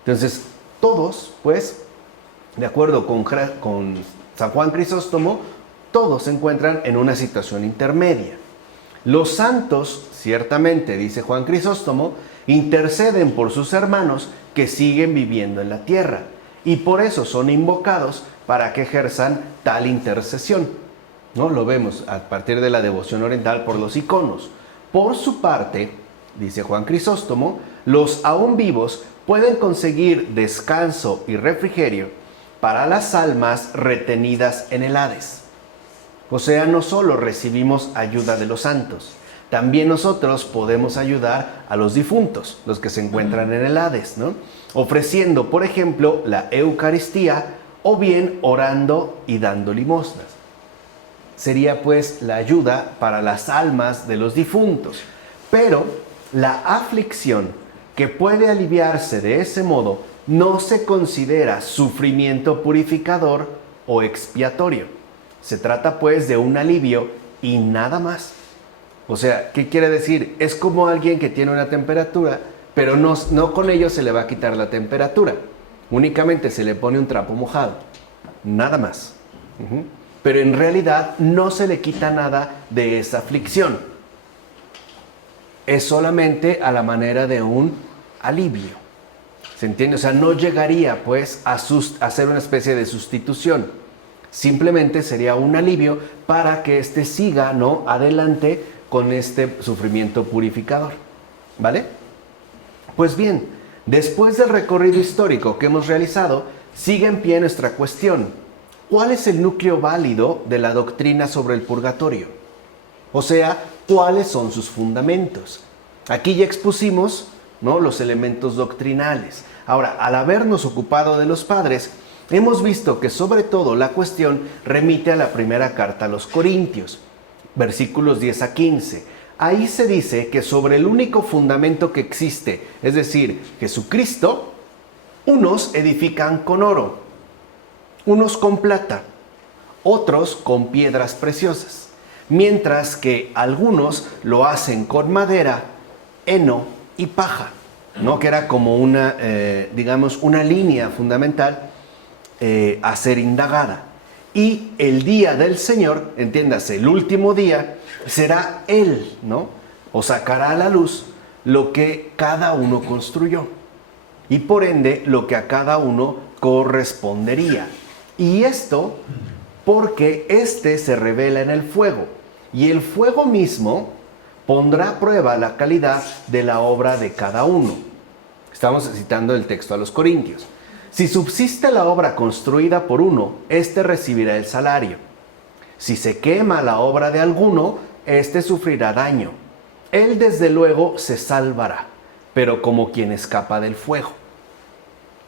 Entonces, todos, pues, de acuerdo con San Juan Crisóstomo, todos se encuentran en una situación intermedia. Los santos, ciertamente, dice Juan Crisóstomo, interceden por sus hermanos que siguen viviendo en la tierra, y por eso son invocados para que ejerzan tal intercesión, ¿no? Lo vemos a partir de la devoción oriental por los iconos. Por su parte, dice Juan Crisóstomo, los aún vivos pueden conseguir descanso y refrigerio para las almas retenidas en el Hades. O sea, no solo recibimos ayuda de los santos, también nosotros podemos ayudar a los difuntos, los que se encuentran en el Hades, ¿no? Ofreciendo, por ejemplo, la Eucaristía o bien orando y dando limosnas. Sería pues la ayuda para las almas de los difuntos. Pero la aflicción que puede aliviarse de ese modo no se considera sufrimiento purificador o expiatorio. Se trata pues de un alivio y nada más. O sea, ¿qué quiere decir? Es como alguien que tiene una temperatura, pero no con ello se le va a quitar la temperatura. Únicamente se le pone un trapo mojado. Nada más. Pero en realidad no se le quita nada de esa aflicción. Es solamente a la manera de un alivio. ¿Se entiende? O sea, no llegaría pues a hacer una especie de sustitución, Simplemente sería un alivio para que éste siga, ¿no?, adelante con este sufrimiento purificador. ¿Vale? Pues bien, después del recorrido histórico que hemos realizado, sigue en pie nuestra cuestión. ¿Cuál es el núcleo válido de la doctrina sobre el purgatorio? O sea, ¿cuáles son sus fundamentos? Aquí ya expusimos, ¿no?, los elementos doctrinales. Ahora, al habernos ocupado de los padres, hemos visto que sobre todo la cuestión remite a la primera carta a los Corintios, versículos 10 a 15. Ahí se dice que sobre el único fundamento que existe, es decir, Jesucristo, unos edifican con oro, unos con plata, otros con piedras preciosas, mientras que algunos lo hacen con madera, heno y paja, ¿no?, que era como una, digamos, una línea fundamental a ser indagada. Y el día del Señor, entiéndase, el último día, será Él, ¿no?, o sacará a la luz lo que cada uno construyó. Y por ende, lo que a cada uno correspondería. Y esto porque éste se revela en el fuego. Y el fuego mismo pondrá a prueba la calidad de la obra de cada uno. Estamos citando el texto a los Corintios. Si subsiste la obra construida por uno, éste recibirá el salario. Si se quema la obra de alguno, éste sufrirá daño. Él desde luego se salvará, pero como quien escapa del fuego.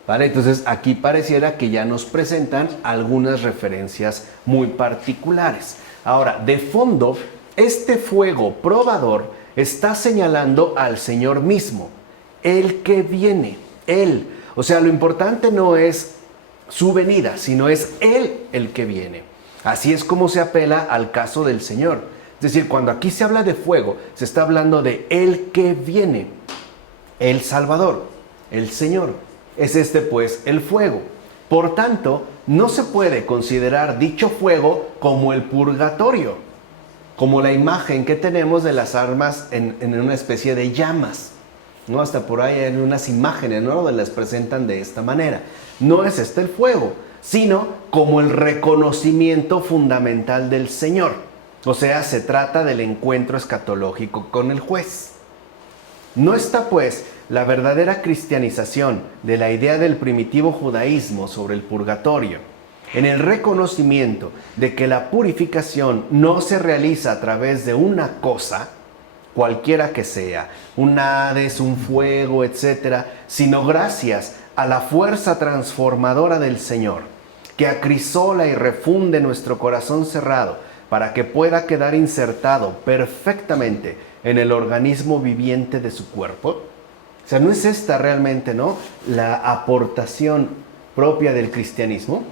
¿Vale? Entonces aquí pareciera que ya nos presentan algunas referencias muy particulares. Ahora, de fondo, este fuego probador está señalando al Señor mismo, el que viene, Él. O sea, lo importante no es su venida, sino es Él el que viene. Así es como se apela al caso del Señor. Es decir, cuando aquí se habla de fuego, se está hablando de el que viene, el Salvador, el Señor. Es este pues el fuego. Por tanto, no se puede considerar dicho fuego como el purgatorio, como la imagen que tenemos de las armas en una especie de llamas, ¿no? Hasta por ahí hay unas imágenes, ¿no?, donde las presentan de esta manera. No es este el fuego, sino como el reconocimiento fundamental del Señor. O sea, se trata del encuentro escatológico con el juez. No está, pues, la verdadera cristianización de la idea del primitivo judaísmo sobre el purgatorio en el reconocimiento de que la purificación no se realiza a través de una cosa, cualquiera que sea, un Hades, un fuego, etcétera, sino gracias a la fuerza transformadora del Señor, que acrisola y refunde nuestro corazón cerrado para que pueda quedar insertado perfectamente en el organismo viviente de su cuerpo. O sea, ¿no es esta realmente, ¿no?, la aportación propia del cristianismo?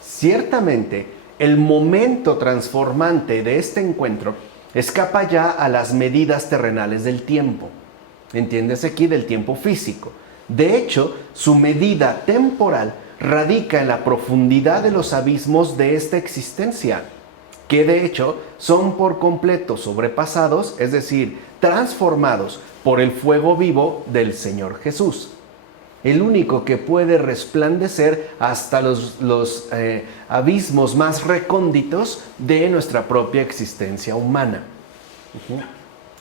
Ciertamente, el momento transformante de este encuentro escapa ya a las medidas terrenales del tiempo. Entiéndese aquí del tiempo físico. De hecho, su medida temporal radica en la profundidad de los abismos de esta existencia, que de hecho son por completo sobrepasados, es decir, transformados por el fuego vivo del Señor Jesús, el único que puede resplandecer hasta los abismos más recónditos de nuestra propia existencia humana.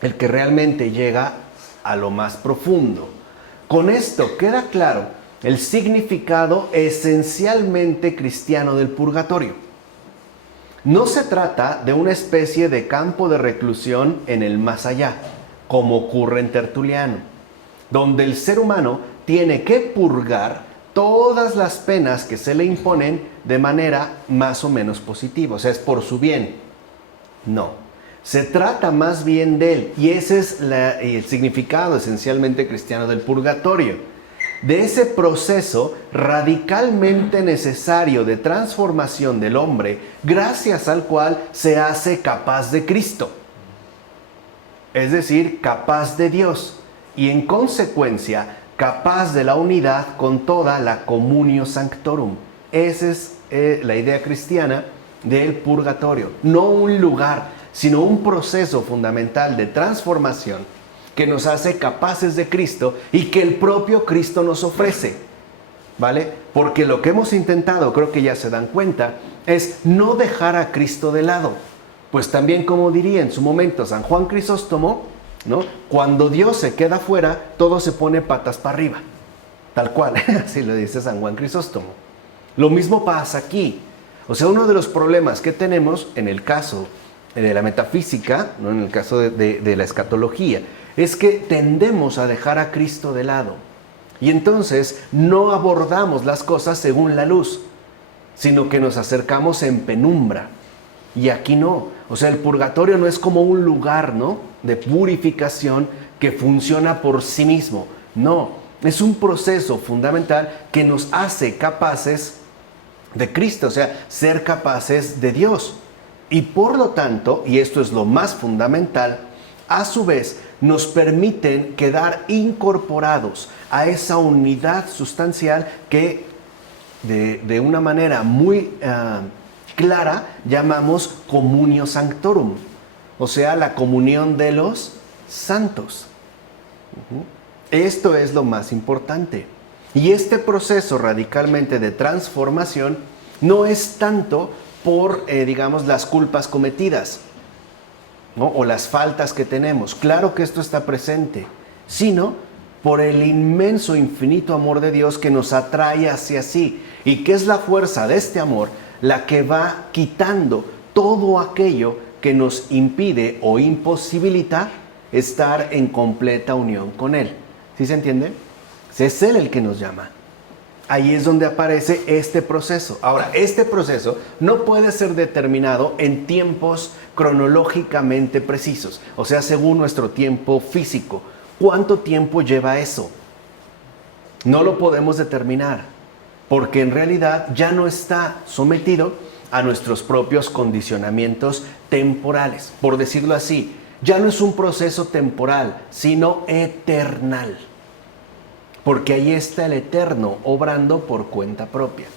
El que realmente llega a lo más profundo. Con esto queda claro el significado esencialmente cristiano del purgatorio. No se trata de una especie de campo de reclusión en el más allá, como ocurre en Tertuliano, donde el ser humano tiene que purgar todas las penas que se le imponen de manera más o menos positiva, o sea, es por su bien. No, se trata más bien de él, y ese es el significado esencialmente cristiano del purgatorio, de ese proceso radicalmente necesario de transformación del hombre, gracias al cual se hace capaz de Cristo, es decir, capaz de Dios, y en consecuencia capaz de la unidad con toda la communio sanctorum. Esa es la idea cristiana del purgatorio. No un lugar, sino un proceso fundamental de transformación que nos hace capaces de Cristo y que el propio Cristo nos ofrece, ¿vale? Porque lo que hemos intentado, creo que ya se dan cuenta, es no dejar a Cristo de lado. Pues también, como diría en su momento San Juan Crisóstomo, ¿no? Cuando Dios se queda fuera, todo se pone patas para arriba. Tal cual, así lo dice San Juan Crisóstomo. Lo mismo pasa aquí. O sea, uno de los problemas que tenemos en el caso de la metafísica, ¿no? En el caso de la escatología, es que tendemos a dejar a Cristo de lado. Y entonces no abordamos las cosas según la luz, sino que nos acercamos en penumbra. Y aquí no. O sea, el purgatorio no es como un lugar, ¿no?, de purificación que funciona por sí mismo. No, es un proceso fundamental que nos hace capaces de Cristo, o sea, ser capaces de Dios. Y por lo tanto, y esto es lo más fundamental, a su vez nos permiten quedar incorporados a esa unidad sustancial que de una manera muy clara llamamos communio sanctorum, o sea, la comunión de los santos. Esto es lo más importante. Y este proceso radicalmente de transformación no es tanto por, digamos, las culpas cometidas, ¿no?, o las faltas que tenemos. Claro que esto está presente, sino por el inmenso, infinito amor de Dios que nos atrae hacia sí, y que es la fuerza de este amor la que va quitando todo aquello que nos impide o imposibilita estar en completa unión con Él. ¿Sí se entiende? Es Él el que nos llama. Ahí es donde aparece este proceso. Ahora, este proceso no puede ser determinado en tiempos cronológicamente precisos, o sea, según nuestro tiempo físico. ¿Cuánto tiempo lleva eso? No lo podemos determinar, porque en realidad ya no está sometido a nuestros propios condicionamientos temporales. Por decirlo así, ya no es un proceso temporal, sino eternal. Porque ahí está el Eterno obrando por cuenta propia.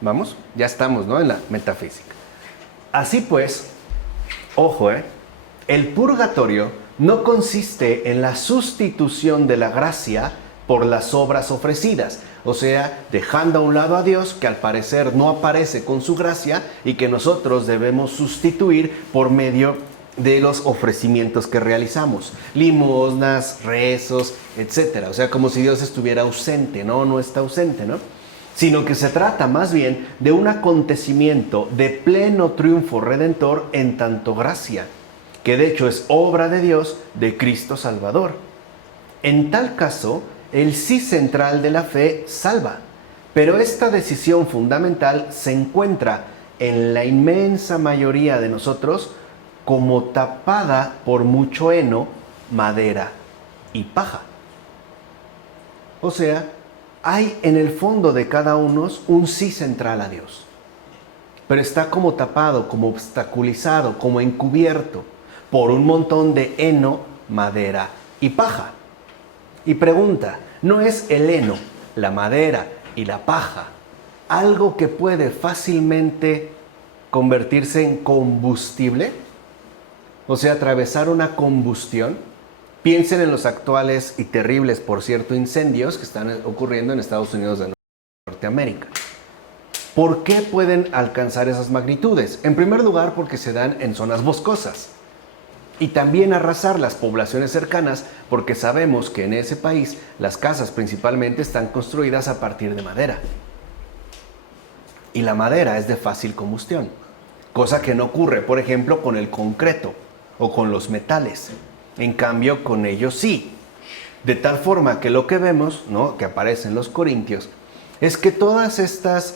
¿Vamos? Ya estamos, ¿no?, en la metafísica. Así pues, ojo, el purgatorio no consiste en la sustitución de la gracia por las obras ofrecidas, o sea, dejando a un lado a Dios, que al parecer no aparece con su gracia y que nosotros debemos sustituir por medio de los ofrecimientos que realizamos, limosnas, rezos, etcétera. O sea, como si Dios estuviera ausente. No está ausente, ¿no? Sino que se trata más bien de un acontecimiento de pleno triunfo redentor en tanto gracia, que de hecho es obra de Dios, de Cristo Salvador. En tal caso, el sí central de la fe salva, pero esta decisión fundamental se encuentra en la inmensa mayoría de nosotros como tapada por mucho heno, madera y paja. O sea, hay en el fondo de cada uno un sí central a Dios, pero está como tapado, como obstaculizado, como encubierto por un montón de heno, madera y paja. Y pregunta, ¿no es el heno, la madera y la paja algo que puede fácilmente convertirse en combustible? O sea, atravesar una combustión. Piensen en los actuales y terribles, por cierto, incendios que están ocurriendo en Estados Unidos de Norteamérica. ¿Por qué pueden alcanzar esas magnitudes? En primer lugar, porque se dan en zonas boscosas. Y también arrasar las poblaciones cercanas, porque sabemos que en ese país las casas principalmente están construidas a partir de madera. Y la madera es de fácil combustión, cosa que no ocurre, por ejemplo, con el concreto o con los metales. En cambio, con ellos sí. De tal forma que lo que vemos, ¿no?, que aparece en los Corintios, es que todas estas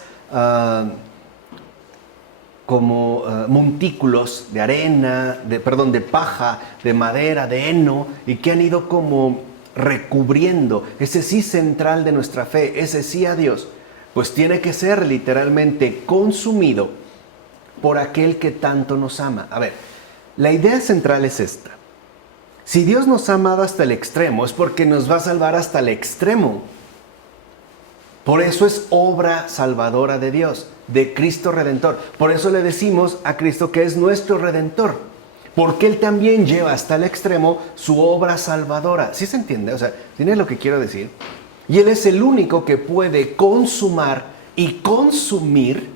montículos de arena, de paja, de madera, de heno, y que han ido como recubriendo ese sí central de nuestra fe, ese sí a Dios, pues tiene que ser literalmente consumido por aquel que tanto nos ama. A ver, la idea central es esta. Si Dios nos ha amado hasta el extremo, es porque nos va a salvar hasta el extremo. Por eso es obra salvadora de Dios, de Cristo Redentor. Por eso le decimos a Cristo que es nuestro Redentor, porque Él también lleva hasta el extremo su obra salvadora. ¿Sí se entiende? O sea, ¿tienes lo que quiero decir? Y Él es el único que puede consumar y consumir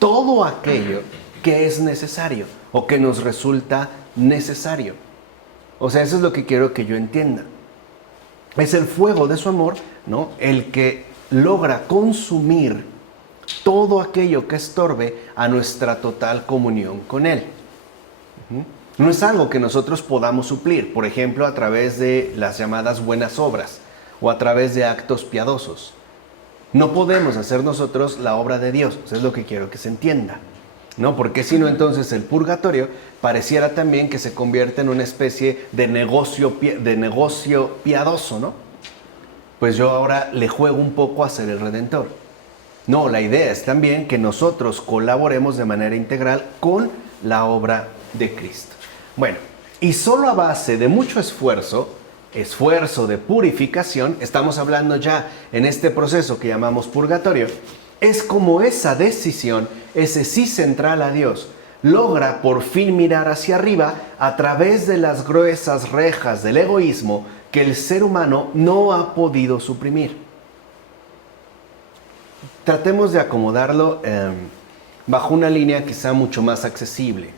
todo aquello que es necesario o que nos resulta necesario. O sea, eso es lo que quiero que yo entienda. Es el fuego de su amor, ¿no?, el que logra consumir todo aquello que estorbe a nuestra total comunión con Él. No es algo que nosotros podamos suplir, por ejemplo, a través de las llamadas buenas obras o a través de actos piadosos. No podemos hacer nosotros la obra de Dios, eso es lo que quiero que se entienda, ¿no? Porque si no, entonces el purgatorio pareciera también que se convierte en una especie de negocio piadoso, ¿no? Pues yo ahora le juego un poco a ser el Redentor. No, la idea es también que nosotros colaboremos de manera integral con la obra de Cristo. Bueno, y solo a base de mucho esfuerzo de purificación, estamos hablando ya en este proceso que llamamos purgatorio, es como esa decisión, ese sí central a Dios, logra por fin mirar hacia arriba a través de las gruesas rejas del egoísmo que el ser humano no ha podido suprimir. Tratemos de acomodarlo bajo una línea quizá mucho más accesible.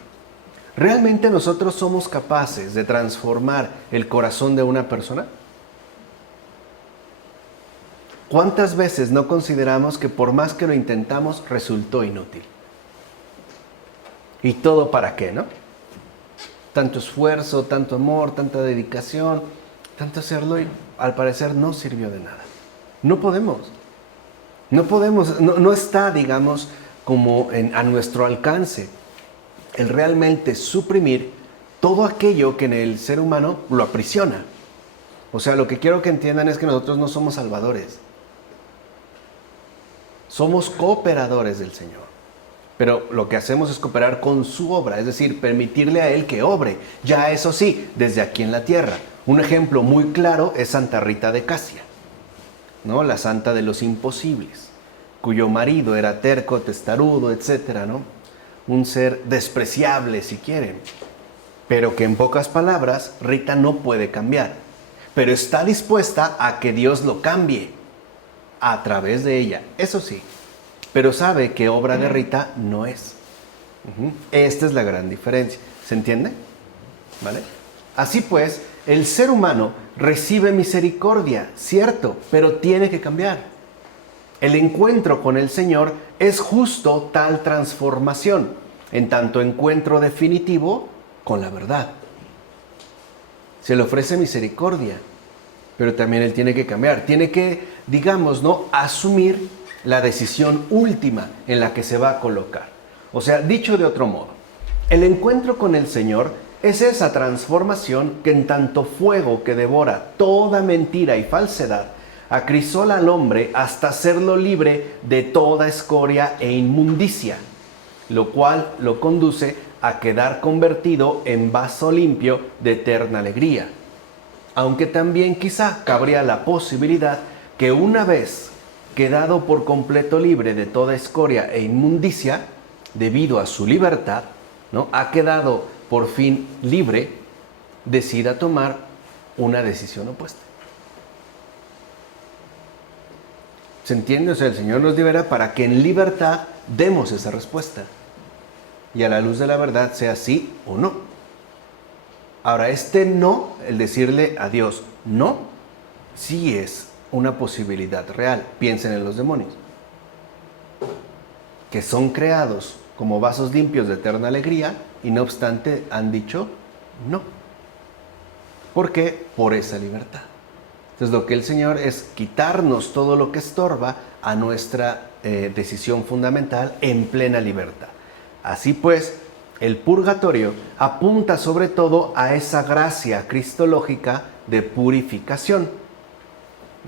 ¿Realmente nosotros somos capaces de transformar el corazón de una persona? ¿Cuántas veces no consideramos que por más que lo intentamos resultó inútil? ¿Y todo para qué, no? Tanto esfuerzo, tanto amor, tanta dedicación, tanto hacerlo y al parecer no sirvió de nada. No podemos. No está, digamos, como a nuestro alcance el realmente suprimir todo aquello que en el ser humano lo aprisiona. O sea, lo que quiero que entiendan es que nosotros no somos salvadores. Somos cooperadores del Señor. Pero lo que hacemos es cooperar con su obra, es decir, permitirle a Él que obre. Ya eso sí, desde aquí en la tierra. Un ejemplo muy claro es Santa Rita de Casia, ¿no? La santa de los imposibles, cuyo marido era terco, testarudo, etcétera, ¿no? Un ser despreciable, si quieren, pero que en pocas palabras Rita no puede cambiar, pero está dispuesta a que Dios lo cambie a través de ella, eso sí, pero sabe que obra de Rita no es. Esta es la gran diferencia, ¿se entiende? ¿Vale? Así pues, el ser humano recibe misericordia, cierto, pero tiene que cambiar. El encuentro con el Señor es justo tal transformación, en tanto encuentro definitivo con la verdad. Se le ofrece misericordia, pero también Él tiene que cambiar. Tiene que, digamos, ¿no?, asumir la decisión última en la que se va a colocar. O sea, dicho de otro modo, el encuentro con el Señor es esa transformación que en tanto fuego que devora toda mentira y falsedad, acrisola al hombre hasta hacerlo libre de toda escoria e inmundicia, lo cual lo conduce a quedar convertido en vaso limpio de eterna alegría. Aunque también quizá cabría la posibilidad que una vez quedado por completo libre de toda escoria e inmundicia, debido a su libertad, ¿no?, ha quedado por fin libre, decida tomar una decisión opuesta. ¿Se entiende? O sea, el Señor nos libera para que en libertad demos esa respuesta. Y a la luz de la verdad sea sí o no. Ahora, este no, el decirle a Dios no, sí es una posibilidad real. Piensen en los demonios, que son creados como vasos limpios de eterna alegría y no obstante han dicho no. ¿Por qué? Por esa libertad. Entonces lo que el Señor es quitarnos todo lo que estorba a nuestra decisión fundamental en plena libertad. Así pues, el purgatorio apunta sobre todo a esa gracia cristológica de purificación,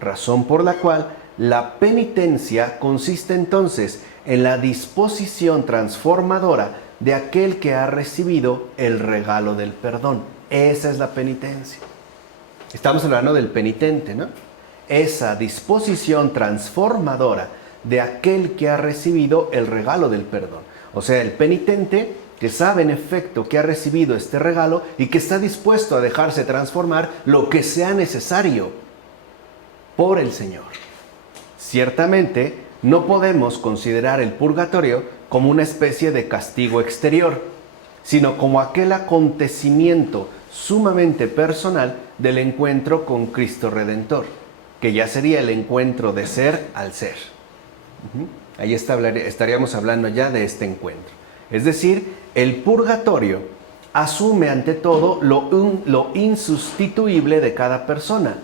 razón por la cual la penitencia consiste entonces en la disposición transformadora de aquel que ha recibido el regalo del perdón. Esa es la penitencia. Estamos hablando del penitente, ¿no? Esa disposición transformadora de aquel que ha recibido el regalo del perdón. O sea, el penitente que sabe en efecto que ha recibido este regalo y que está dispuesto a dejarse transformar lo que sea necesario por el Señor. Ciertamente, no podemos considerar el purgatorio como una especie de castigo exterior, sino como aquel acontecimiento sumamente personal del encuentro con Cristo Redentor, que ya sería el encuentro de ser al ser. Ahí estaríamos hablando ya de este encuentro. Es decir, el purgatorio asume ante todo lo insustituible de cada persona,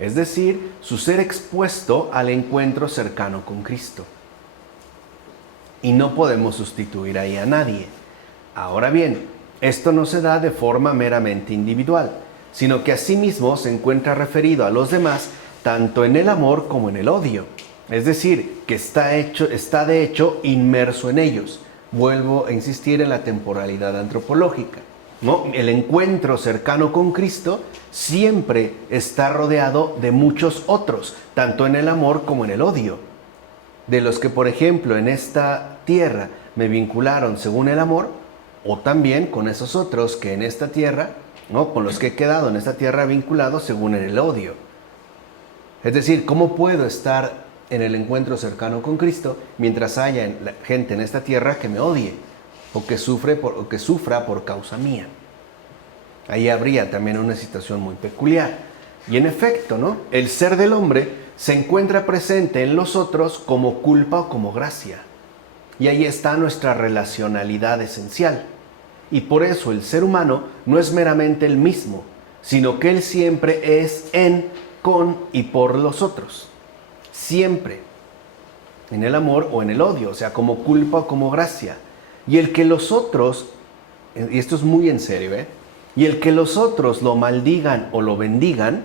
es decir, su ser expuesto al encuentro cercano con Cristo. Y no podemos sustituir ahí a nadie. Ahora bien, esto no se da de forma meramente individual, sino que asimismo se encuentra referido a los demás tanto en el amor como en el odio. Es decir, que está de hecho inmerso en ellos. Vuelvo a insistir en la temporalidad antropológica, ¿no? El encuentro cercano con Cristo siempre está rodeado de muchos otros, tanto en el amor como en el odio. De los que, por ejemplo, en esta tierra me vincularon según el amor, o también con esos otros que en esta tierra, ¿no?, con los que he quedado en esta tierra vinculados según el odio. Es decir, ¿cómo puedo estar en el encuentro cercano con Cristo mientras haya gente en esta tierra que me odie o que sufra por causa mía? Ahí habría también una situación muy peculiar. Y en efecto, ¿no?, el ser del hombre se encuentra presente en los otros como culpa o como gracia. Y ahí está nuestra relacionalidad esencial. Y por eso el ser humano no es meramente el mismo, sino que él siempre es en, con y por los otros. Siempre. En el amor o en el odio, o sea, como culpa o como gracia. Y el que los otros, y esto es muy en serio, y el que los otros lo maldigan o lo bendigan,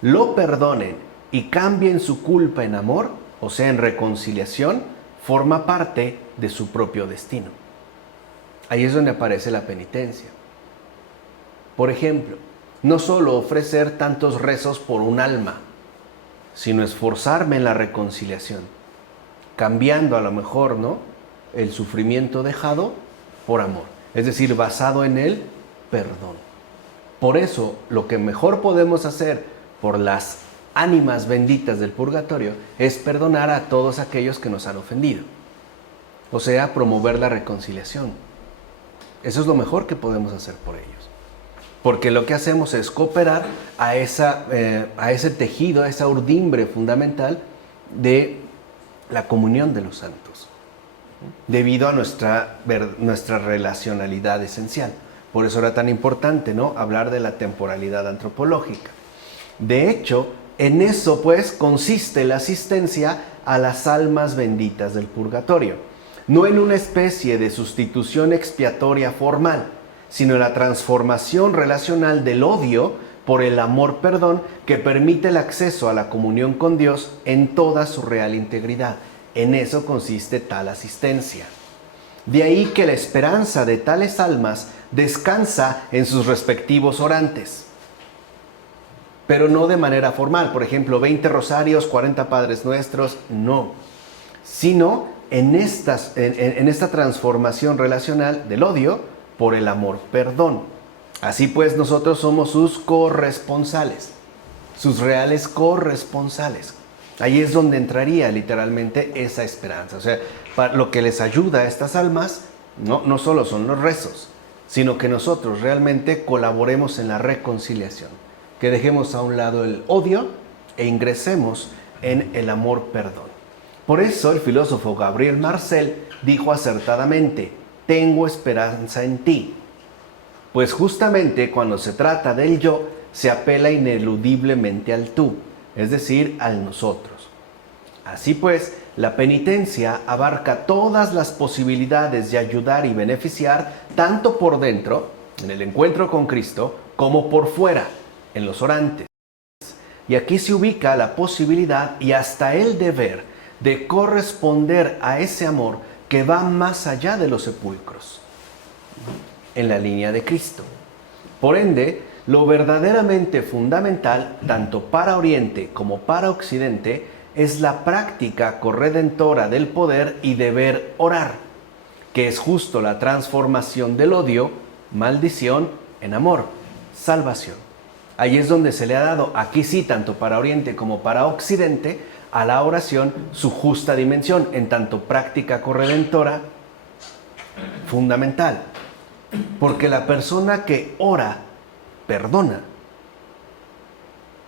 lo perdonen y cambien su culpa en amor, o sea, en reconciliación, forma parte de su propio destino. Ahí es donde aparece la penitencia. Por ejemplo, no solo ofrecer tantos rezos por un alma, sino esforzarme en la reconciliación, cambiando a lo mejor, ¿no?, el sufrimiento dejado por amor, es decir, basado en el perdón. Por eso, lo que mejor podemos hacer por las ánimas benditas del purgatorio es perdonar a todos aquellos que nos han ofendido, o sea, promover la reconciliación. Eso es lo mejor que podemos hacer por ellos, porque lo que hacemos es cooperar a ese tejido, a esa urdimbre fundamental de la comunión de los santos, debido a nuestra relacionalidad esencial. Por eso era tan importante, ¿no?, hablar de la temporalidad antropológica. De hecho, en eso pues consiste la asistencia a las almas benditas del purgatorio, no en una especie de sustitución expiatoria formal, sino en la transformación relacional del odio por el amor-perdón que permite el acceso a la comunión con Dios en toda su real integridad. En eso consiste tal asistencia. De ahí que la esperanza de tales almas descansa en sus respectivos orantes, pero no de manera formal, por ejemplo, 20 rosarios, 40 Padres Nuestros, no, sino en esta transformación relacional del odio por el amor-perdón. Así pues, nosotros somos sus corresponsales, sus reales corresponsales. Ahí es donde entraría literalmente esa esperanza. O sea, lo que les ayuda a estas almas no solo son los rezos, sino que nosotros realmente colaboremos en la reconciliación, que dejemos a un lado el odio e ingresemos en el amor-perdón. Por eso el filósofo Gabriel Marcel dijo acertadamente: tengo esperanza en ti. Pues justamente cuando se trata del yo, se apela ineludiblemente al tú, es decir, al nosotros. Así pues, la penitencia abarca todas las posibilidades de ayudar y beneficiar, tanto por dentro, en el encuentro con Cristo, como por fuera, en los orantes. Y aquí se ubica la posibilidad y hasta el deber de corresponder a ese amor que va más allá de los sepulcros, en la línea de Cristo. Por ende, lo verdaderamente fundamental, tanto para Oriente como para Occidente, es la práctica corredentora del poder y deber orar, que es justo la transformación del odio, maldición, en amor, salvación. Ahí es donde se le ha dado, aquí sí, tanto para Oriente como para Occidente, a la oración su justa dimensión, en tanto práctica corredentora fundamental, porque la persona que ora, perdona.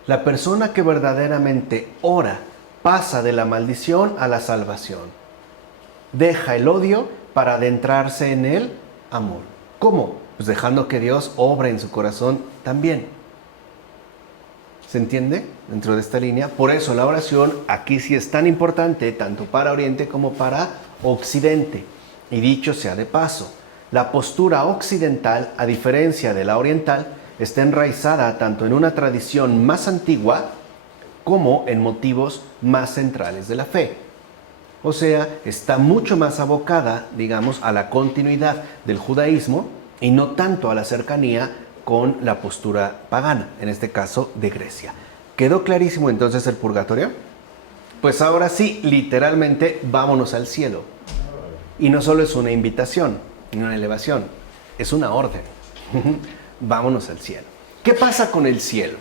La persona que verdaderamente ora pasa de la maldición a la salvación. Deja el odio para adentrarse en el amor. ¿Cómo? Pues dejando que Dios obre en su corazón también. ¿Se entiende? Dentro de esta línea. Por eso la oración aquí sí es tan importante, tanto para Oriente como para Occidente. Y dicho sea de paso, la postura occidental, a diferencia de la oriental, está enraizada tanto en una tradición más antigua como en motivos más centrales de la fe. O sea, está mucho más abocada, digamos, a la continuidad del judaísmo y no tanto a la cercanía con la postura pagana, en este caso de Grecia. ¿Quedó clarísimo entonces el purgatorio? Pues ahora sí, literalmente, vámonos al cielo. Y no solo es una invitación, ni una elevación, es una orden. Vámonos al cielo. ¿Qué pasa con el cielo?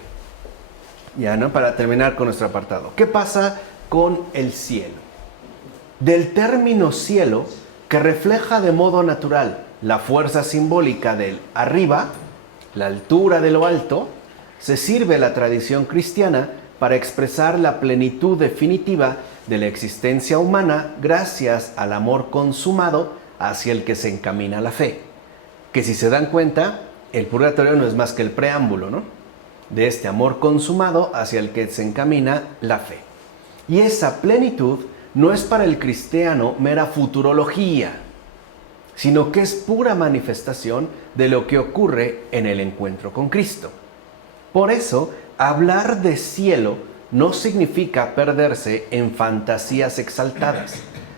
Ya, ¿no? Para terminar con nuestro apartado. ¿Qué pasa con el cielo? Del término cielo, que refleja de modo natural la fuerza simbólica del arriba, la altura de lo alto, se sirve la tradición cristiana para expresar la plenitud definitiva de la existencia humana gracias al amor consumado hacia el que se encamina la fe. Que si se dan cuenta, el purgatorio no es más que el preámbulo, ¿no?, de este amor consumado hacia el que se encamina la fe. Y esa plenitud no es para el cristiano mera futurología, sino que es pura manifestación de lo que ocurre en el encuentro con Cristo. Por eso, hablar de cielo no significa perderse en fantasías exaltadas,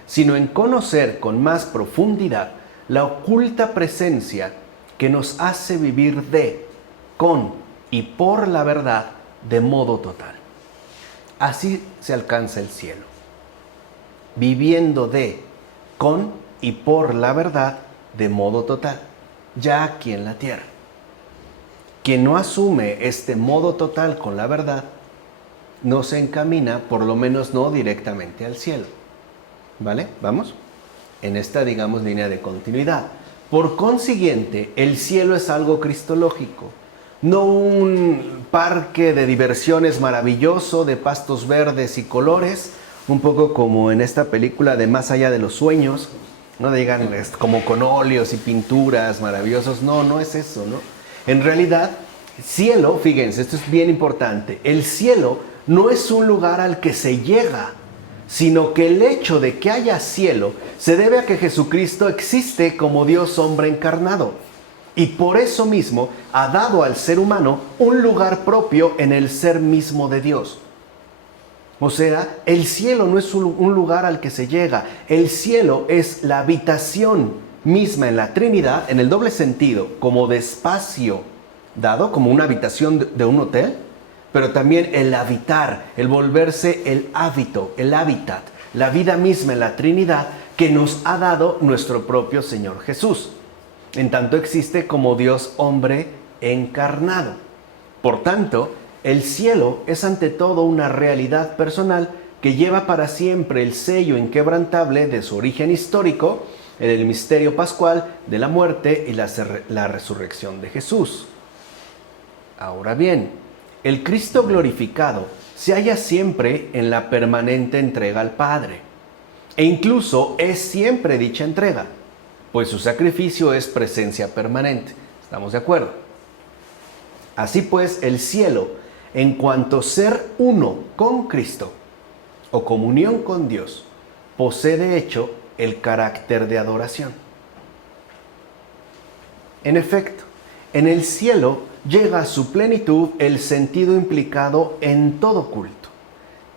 sino en conocer con más profundidad la oculta presencia que nos hace vivir de, con y por la verdad de modo total. Así se alcanza el cielo, viviendo de, con y por la verdad de modo total, ya aquí en la tierra. Quien no asume este modo total con la verdad, no se encamina, por lo menos no directamente al cielo. ¿Vale? ¿Vamos? En esta, digamos, línea de continuidad. Por consiguiente, el cielo es algo cristológico, no un parque de diversiones maravilloso, de pastos verdes y colores, un poco como en esta película de Más allá de los sueños, no digan como con óleos y pinturas maravillosos, no es eso, ¿no? En realidad, cielo, fíjense, esto es bien importante, el cielo no es un lugar al que se llega, sino que el hecho de que haya cielo se debe a que Jesucristo existe como Dios hombre encarnado. Y por eso mismo ha dado al ser humano un lugar propio en el ser mismo de Dios. O sea, el cielo no es un lugar al que se llega. El cielo es la habitación misma en la Trinidad, en el doble sentido, como de espacio dado, como una habitación de un hotel, pero también el habitar, el volverse el hábito, el hábitat, la vida misma en la Trinidad que nos ha dado nuestro propio Señor Jesús. En tanto existe como Dios hombre encarnado. Por tanto, el cielo es ante todo una realidad personal que lleva para siempre el sello inquebrantable de su origen histórico en el misterio pascual de la muerte y la resurrección de Jesús. Ahora bien, el Cristo glorificado se halla siempre en la permanente entrega al Padre, e incluso es siempre dicha entrega, pues su sacrificio es presencia permanente. ¿Estamos de acuerdo? Así pues, el cielo, en cuanto ser uno con Cristo o comunión con Dios, posee de hecho el carácter de adoración. En efecto, en el cielo llega a su plenitud el sentido implicado en todo culto.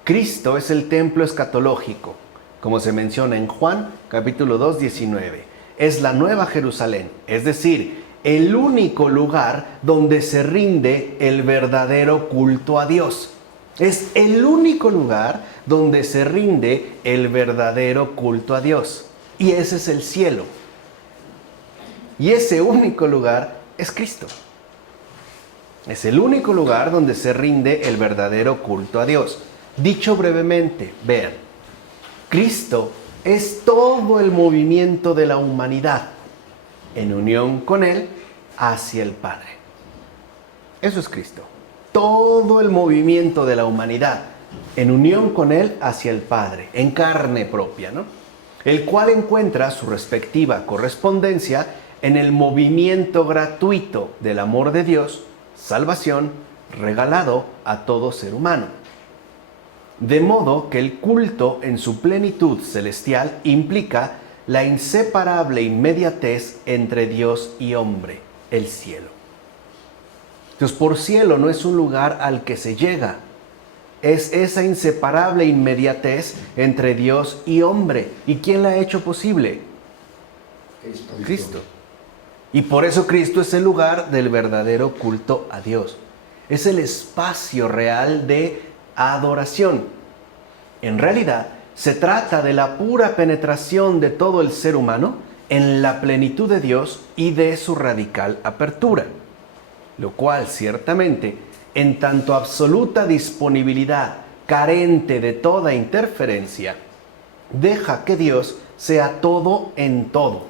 Cristo es el templo escatológico, como se menciona en Juan capítulo 2, 19. Es la Nueva Jerusalén, es decir, el único lugar donde se rinde el verdadero culto a Dios. Es el único lugar donde se rinde el verdadero culto a Dios. Y ese es el cielo. Y ese único lugar es Cristo. Es el único lugar donde se rinde el verdadero culto a Dios. Dicho brevemente, vean, Cristo es todo el movimiento de la humanidad. en unión con Él hacia el Padre. Eso es Cristo. Todo el movimiento de la humanidad en unión con Él hacia el Padre, en carne propia, ¿no? El cual encuentra su respectiva correspondencia en el movimiento gratuito del amor de Dios, salvación, regalado a todo ser humano. De modo que el culto en su plenitud celestial implica la inseparable inmediatez entre Dios y hombre, el cielo. Entonces, por cielo no es un lugar al que se llega, es esa inseparable inmediatez entre Dios y hombre. ¿Y quién la ha hecho posible? Cristo. Y por eso Cristo es el lugar del verdadero culto a Dios. Es el espacio real de adoración. En realidad, se trata de la pura penetración de todo el ser humano en la plenitud de Dios y de su radical apertura, lo cual ciertamente, en tanto absoluta disponibilidad, carente de toda interferencia, deja que Dios sea todo en todo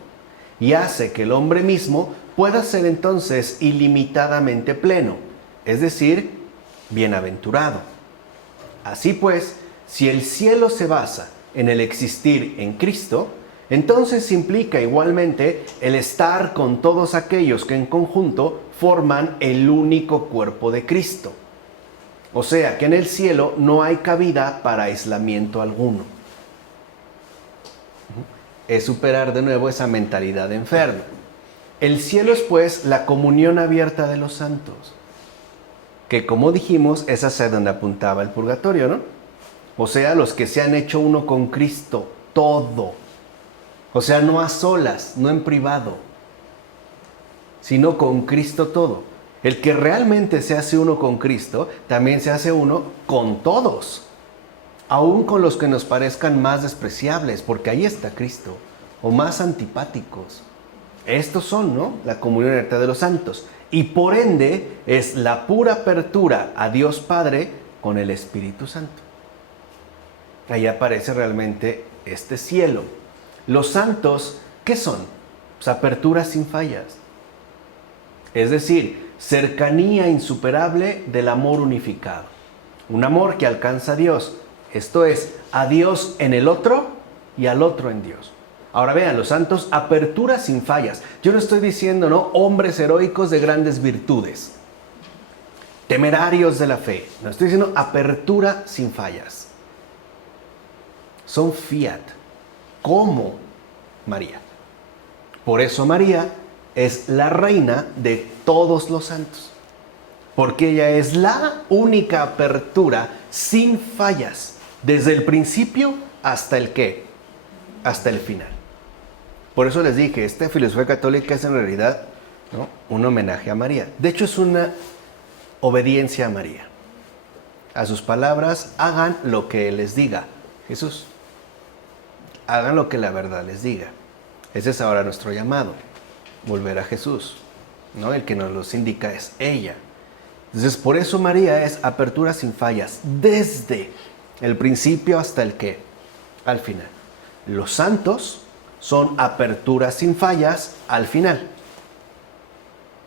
y hace que el hombre mismo pueda ser entonces ilimitadamente pleno, es decir, bienaventurado. Así pues, si el cielo se basa en el existir en Cristo, entonces implica igualmente el estar con todos aquellos que en conjunto forman el único cuerpo de Cristo. O sea que en el cielo no hay cabida para aislamiento alguno. Es superar de nuevo esa mentalidad enferma. El cielo es pues la comunión abierta de los santos, que como dijimos es hacia donde apuntaba el purgatorio, ¿no? O sea, los que se han hecho uno con Cristo, todo. O sea, no a solas, no en privado, sino con Cristo todo. El que realmente se hace uno con Cristo, también se hace uno con todos. Aún con los que nos parezcan más despreciables, porque ahí está Cristo, o más antipáticos. Estos son, ¿no?, la comunión abierta de los santos. Y por ende, es la pura apertura a Dios Padre con el Espíritu Santo. Ahí aparece realmente este cielo. Los santos, ¿qué son? Pues aperturas sin fallas. Es decir, cercanía insuperable del amor unificado. Un amor que alcanza a Dios. Esto es, a Dios en el otro y al otro en Dios. Ahora vean, los santos, aperturas sin fallas. Yo no estoy diciendo, ¿no?, hombres heroicos de grandes virtudes, temerarios de la fe. No, estoy diciendo apertura sin fallas. Son fiat, como María. Por eso María es la reina de todos los santos, porque ella es la única apertura sin fallas, desde el principio hasta el ¿qué? Hasta el final. Por eso les dije, esta filosofía católica es en realidad, ¿no?, un homenaje a María. De hecho, es una obediencia a María. A sus palabras, hagan lo que Él les diga. Jesús. Hagan lo que la verdad les diga. Ese es ahora nuestro llamado, volver a Jesús, ¿no? El que nos los indica es ella. Entonces, por eso María es apertura sin fallas, desde el principio hasta el ¿qué? Al final. Los santos son aperturas sin fallas al final,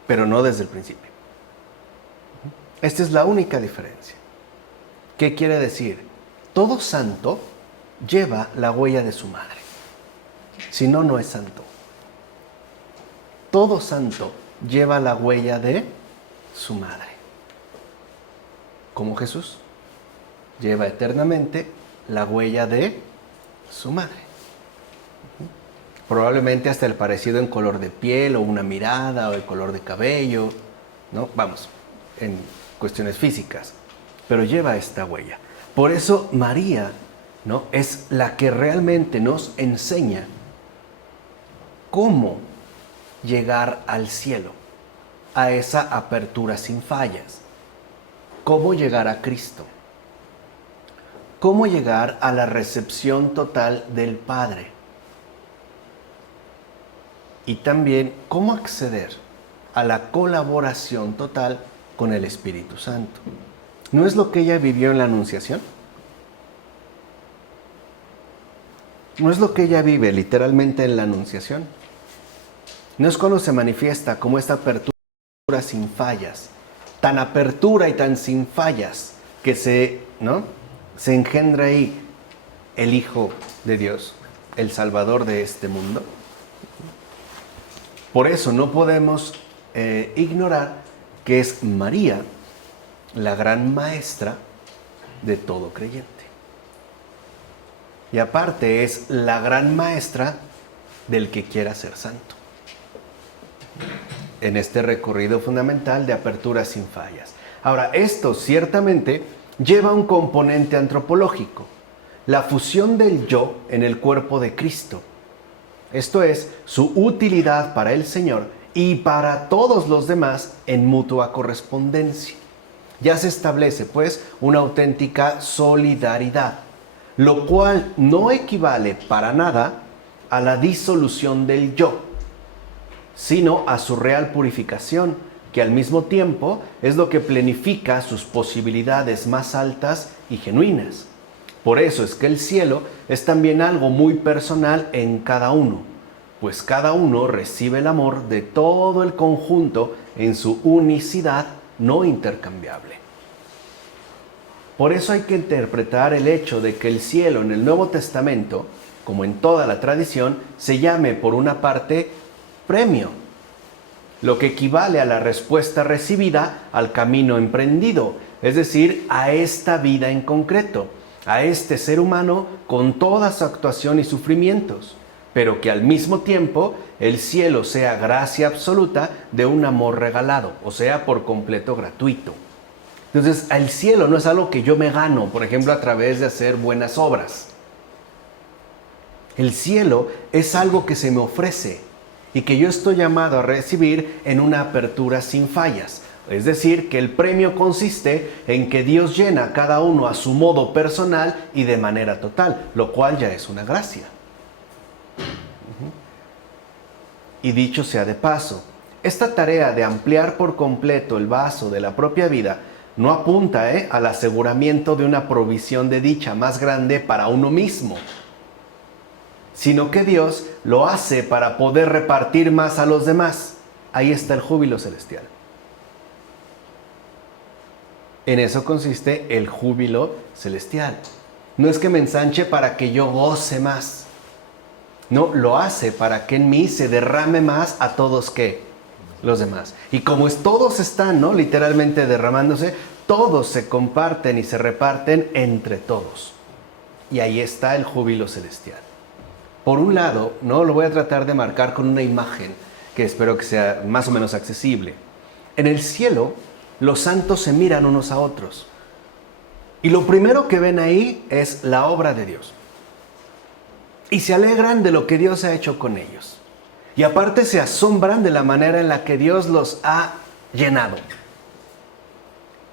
pero no desde el principio. Esta es la única diferencia. ¿Qué quiere decir? Todo santo lleva la huella de su madre. Si no, no es santo. Todo santo lleva la huella de su madre. Como Jesús lleva eternamente la huella de su madre. Probablemente hasta el parecido en color de piel, o una mirada, o el color de cabello, ¿no? Vamos, en cuestiones físicas. Pero lleva esta huella. Por eso María, ¿no?, es la que realmente nos enseña cómo llegar al cielo, a esa apertura sin fallas, cómo llegar a Cristo, cómo llegar a la recepción total del Padre y también cómo acceder a la colaboración total con el Espíritu Santo. ¿No es lo que ella vivió en la Anunciación? ¿No es lo que ella vive literalmente en la Anunciación? no es cuando se manifiesta como esta apertura sin fallas, tan apertura y tan sin fallas, que se engendra ahí el Hijo de Dios, el Salvador de este mundo. Por eso no podemos ignorar que es María la gran maestra de todo creyente. Y aparte es la gran maestra del que quiera ser santo. En este recorrido fundamental de apertura sin fallas. Ahora, esto ciertamente lleva un componente antropológico, la fusión del yo en el cuerpo de Cristo. Esto es, su utilidad para el Señor y para todos los demás en mutua correspondencia. Ya se establece, pues, una auténtica solidaridad, lo cual no equivale para nada a la disolución del yo, sino a su real purificación, que al mismo tiempo es lo que plenifica sus posibilidades más altas y genuinas. Por eso es que el cielo es también algo muy personal en cada uno, pues cada uno recibe el amor de todo el conjunto en su unicidad no intercambiable. Por eso hay que interpretar el hecho de que el cielo en el Nuevo Testamento, como en toda la tradición, se llame por una parte premio, lo que equivale a la respuesta recibida al camino emprendido, es decir, a esta vida en concreto, a este ser humano con toda su actuación y sufrimientos, pero que al mismo tiempo el cielo sea gracia absoluta de un amor regalado, o sea, por completo gratuito. Entonces, el cielo no es algo que yo me gano, por ejemplo, a través de hacer buenas obras. El cielo es algo que se me ofrece y que yo estoy llamado a recibir en una apertura sin fallas. Es decir, que el premio consiste en que Dios llena a cada uno a su modo personal y de manera total, lo cual ya es una gracia. Y dicho sea de paso, esta tarea de ampliar por completo el vaso de la propia vida no apunta al aseguramiento de una provisión de dicha más grande para uno mismo, sino que Dios lo hace para poder repartir más a los demás. Ahí está el júbilo celestial. En eso consiste el júbilo celestial. No es que me ensanche para que yo goce más. No, lo hace para que en mí se derrame más a todos que los demás. Y como todos están, ¿no?, literalmente derramándose, todos se comparten y se reparten entre todos. Y ahí está el júbilo celestial. Por un lado, ¿no?, lo voy a tratar de marcar con una imagen que espero que sea más o menos accesible. En el cielo, los santos se miran unos a otros. Y lo primero que ven ahí es la obra de Dios. Y se alegran de lo que Dios ha hecho con ellos. Y aparte se asombran de la manera en la que Dios los ha llenado.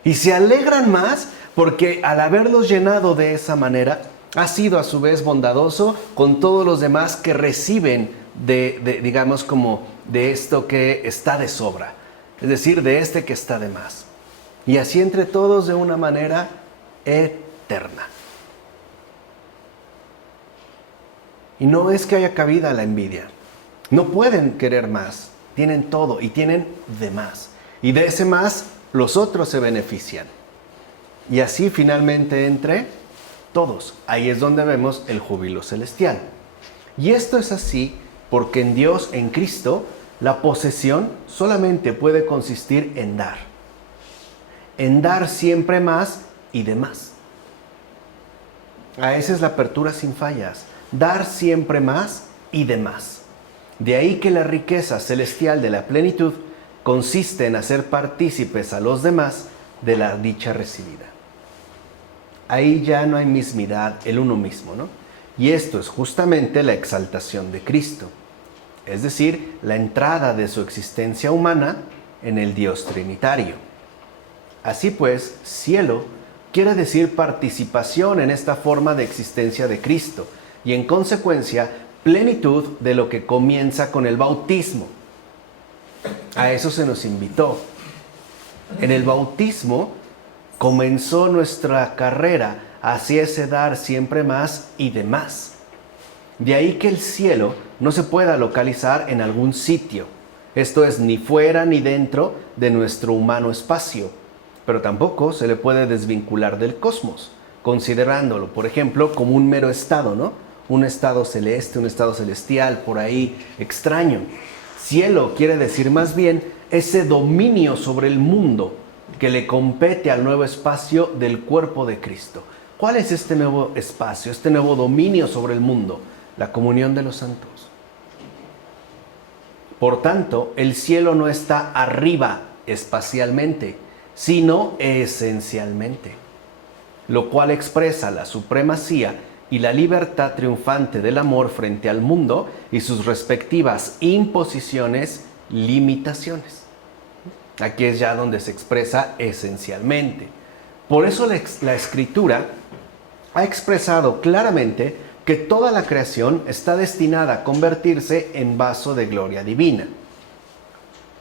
Y se alegran más porque al haberlos llenado de esa manera, ha sido a su vez bondadoso con todos los demás que reciben digamos, como de esto que está de sobra. Es decir, de este que está de más. Y así entre todos de una manera eterna. Y no es que haya cabida la envidia. No pueden querer más. Tienen todo y tienen de más. Y de ese más los otros se benefician. Y así finalmente entre todos. Ahí es donde vemos el júbilo celestial. Y esto es así porque en Dios, en Cristo, la posesión solamente puede consistir en dar. En dar siempre más y de más. A esa es la apertura sin fallas. Dar siempre más y de más. De ahí que la riqueza celestial de la plenitud consiste en hacer partícipes a los demás de la dicha recibida. Ahí ya no hay mismidad, el uno mismo, ¿no? Y esto es justamente la exaltación de Cristo, es decir, la entrada de su existencia humana en el Dios trinitario. Así pues, cielo quiere decir participación en esta forma de existencia de Cristo y en consecuencia plenitud de lo que comienza con el bautismo. A eso se nos invitó. En el bautismo comenzó nuestra carrera hacia ese dar siempre más y de más. De ahí que el cielo no se pueda localizar en algún sitio. Esto es, ni fuera ni dentro de nuestro humano espacio, pero tampoco se le puede desvincular del cosmos, considerándolo, por ejemplo, como un mero estado, ¿no? Un estado celeste, un estado celestial, por ahí extraño. Cielo quiere decir más bien ese dominio sobre el mundo que le compete al nuevo espacio del cuerpo de Cristo. ¿Cuál es este nuevo espacio, este nuevo dominio sobre el mundo? La comunión de los santos. Por tanto, el cielo no está arriba espacialmente, sino esencialmente, lo cual expresa la supremacía y la libertad triunfante del amor frente al mundo y sus respectivas imposiciones, limitaciones. Aquí es ya donde se expresa esencialmente. Por eso la Escritura ha expresado claramente que toda la creación está destinada a convertirse en vaso de gloria divina.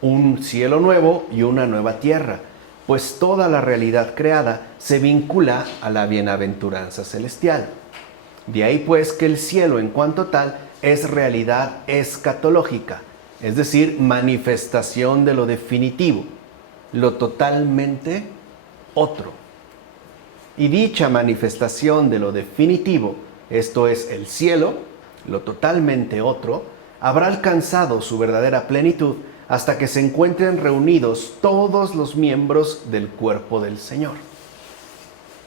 Un cielo nuevo y una nueva tierra, pues toda la realidad creada se vincula a la bienaventuranza celestial. De ahí pues que el cielo en cuanto tal es realidad escatológica, es decir, manifestación de lo definitivo, lo totalmente otro. Y dicha manifestación de lo definitivo, esto es el cielo, lo totalmente otro, habrá alcanzado su verdadera plenitud hasta que se encuentren reunidos todos los miembros del cuerpo del Señor.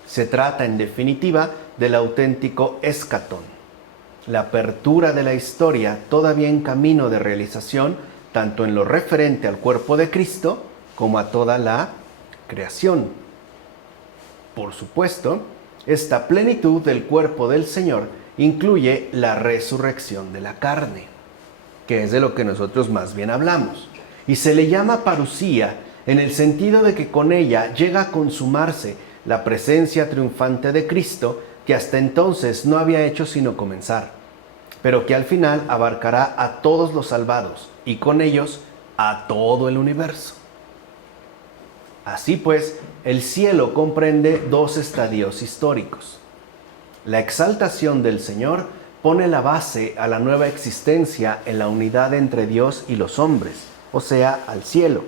Se trata, en definitiva, del auténtico escatón, la apertura de la historia todavía en camino de realización, tanto en lo referente al cuerpo de Cristo como a toda la creación. Por supuesto, esta plenitud del cuerpo del Señor incluye la resurrección de la carne, que es de lo que nosotros más bien hablamos, y se le llama parusía en el sentido de que con ella llega a consumarse la presencia triunfante de Cristo, que hasta entonces no había hecho sino comenzar, pero que al final abarcará a todos los salvados y con ellos a todo el universo. Así pues, el cielo comprende dos estadios históricos. La exaltación del Señor pone la base a la nueva existencia en la unidad entre Dios y los hombres, o sea, al cielo.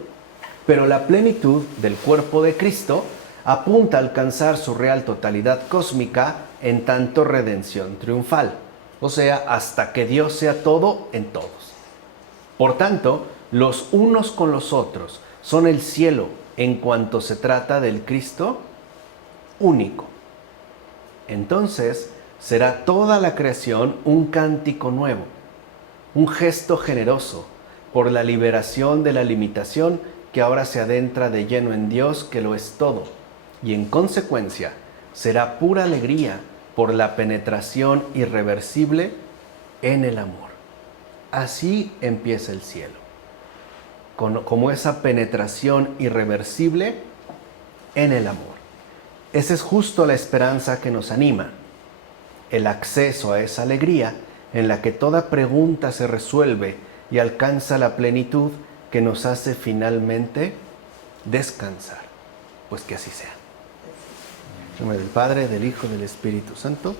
Pero la plenitud del cuerpo de Cristo apunta a alcanzar su real totalidad cósmica en tanto redención triunfal, o sea, hasta que Dios sea todo en todos. Por tanto, los unos con los otros son el cielo en cuanto se trata del Cristo único. Entonces, será toda la creación un cántico nuevo, un gesto generoso por la liberación de la limitación que ahora se adentra de lleno en Dios, que lo es todo, y en consecuencia será pura alegría por la penetración irreversible en el amor. Así empieza el cielo, como esa penetración irreversible en el amor. Esa es justo la esperanza que nos anima, el acceso a esa alegría en la que toda pregunta se resuelve y alcanza la plenitud que nos hace finalmente descansar. Pues que así sea. En nombre del Padre, del Hijo y del Espíritu Santo.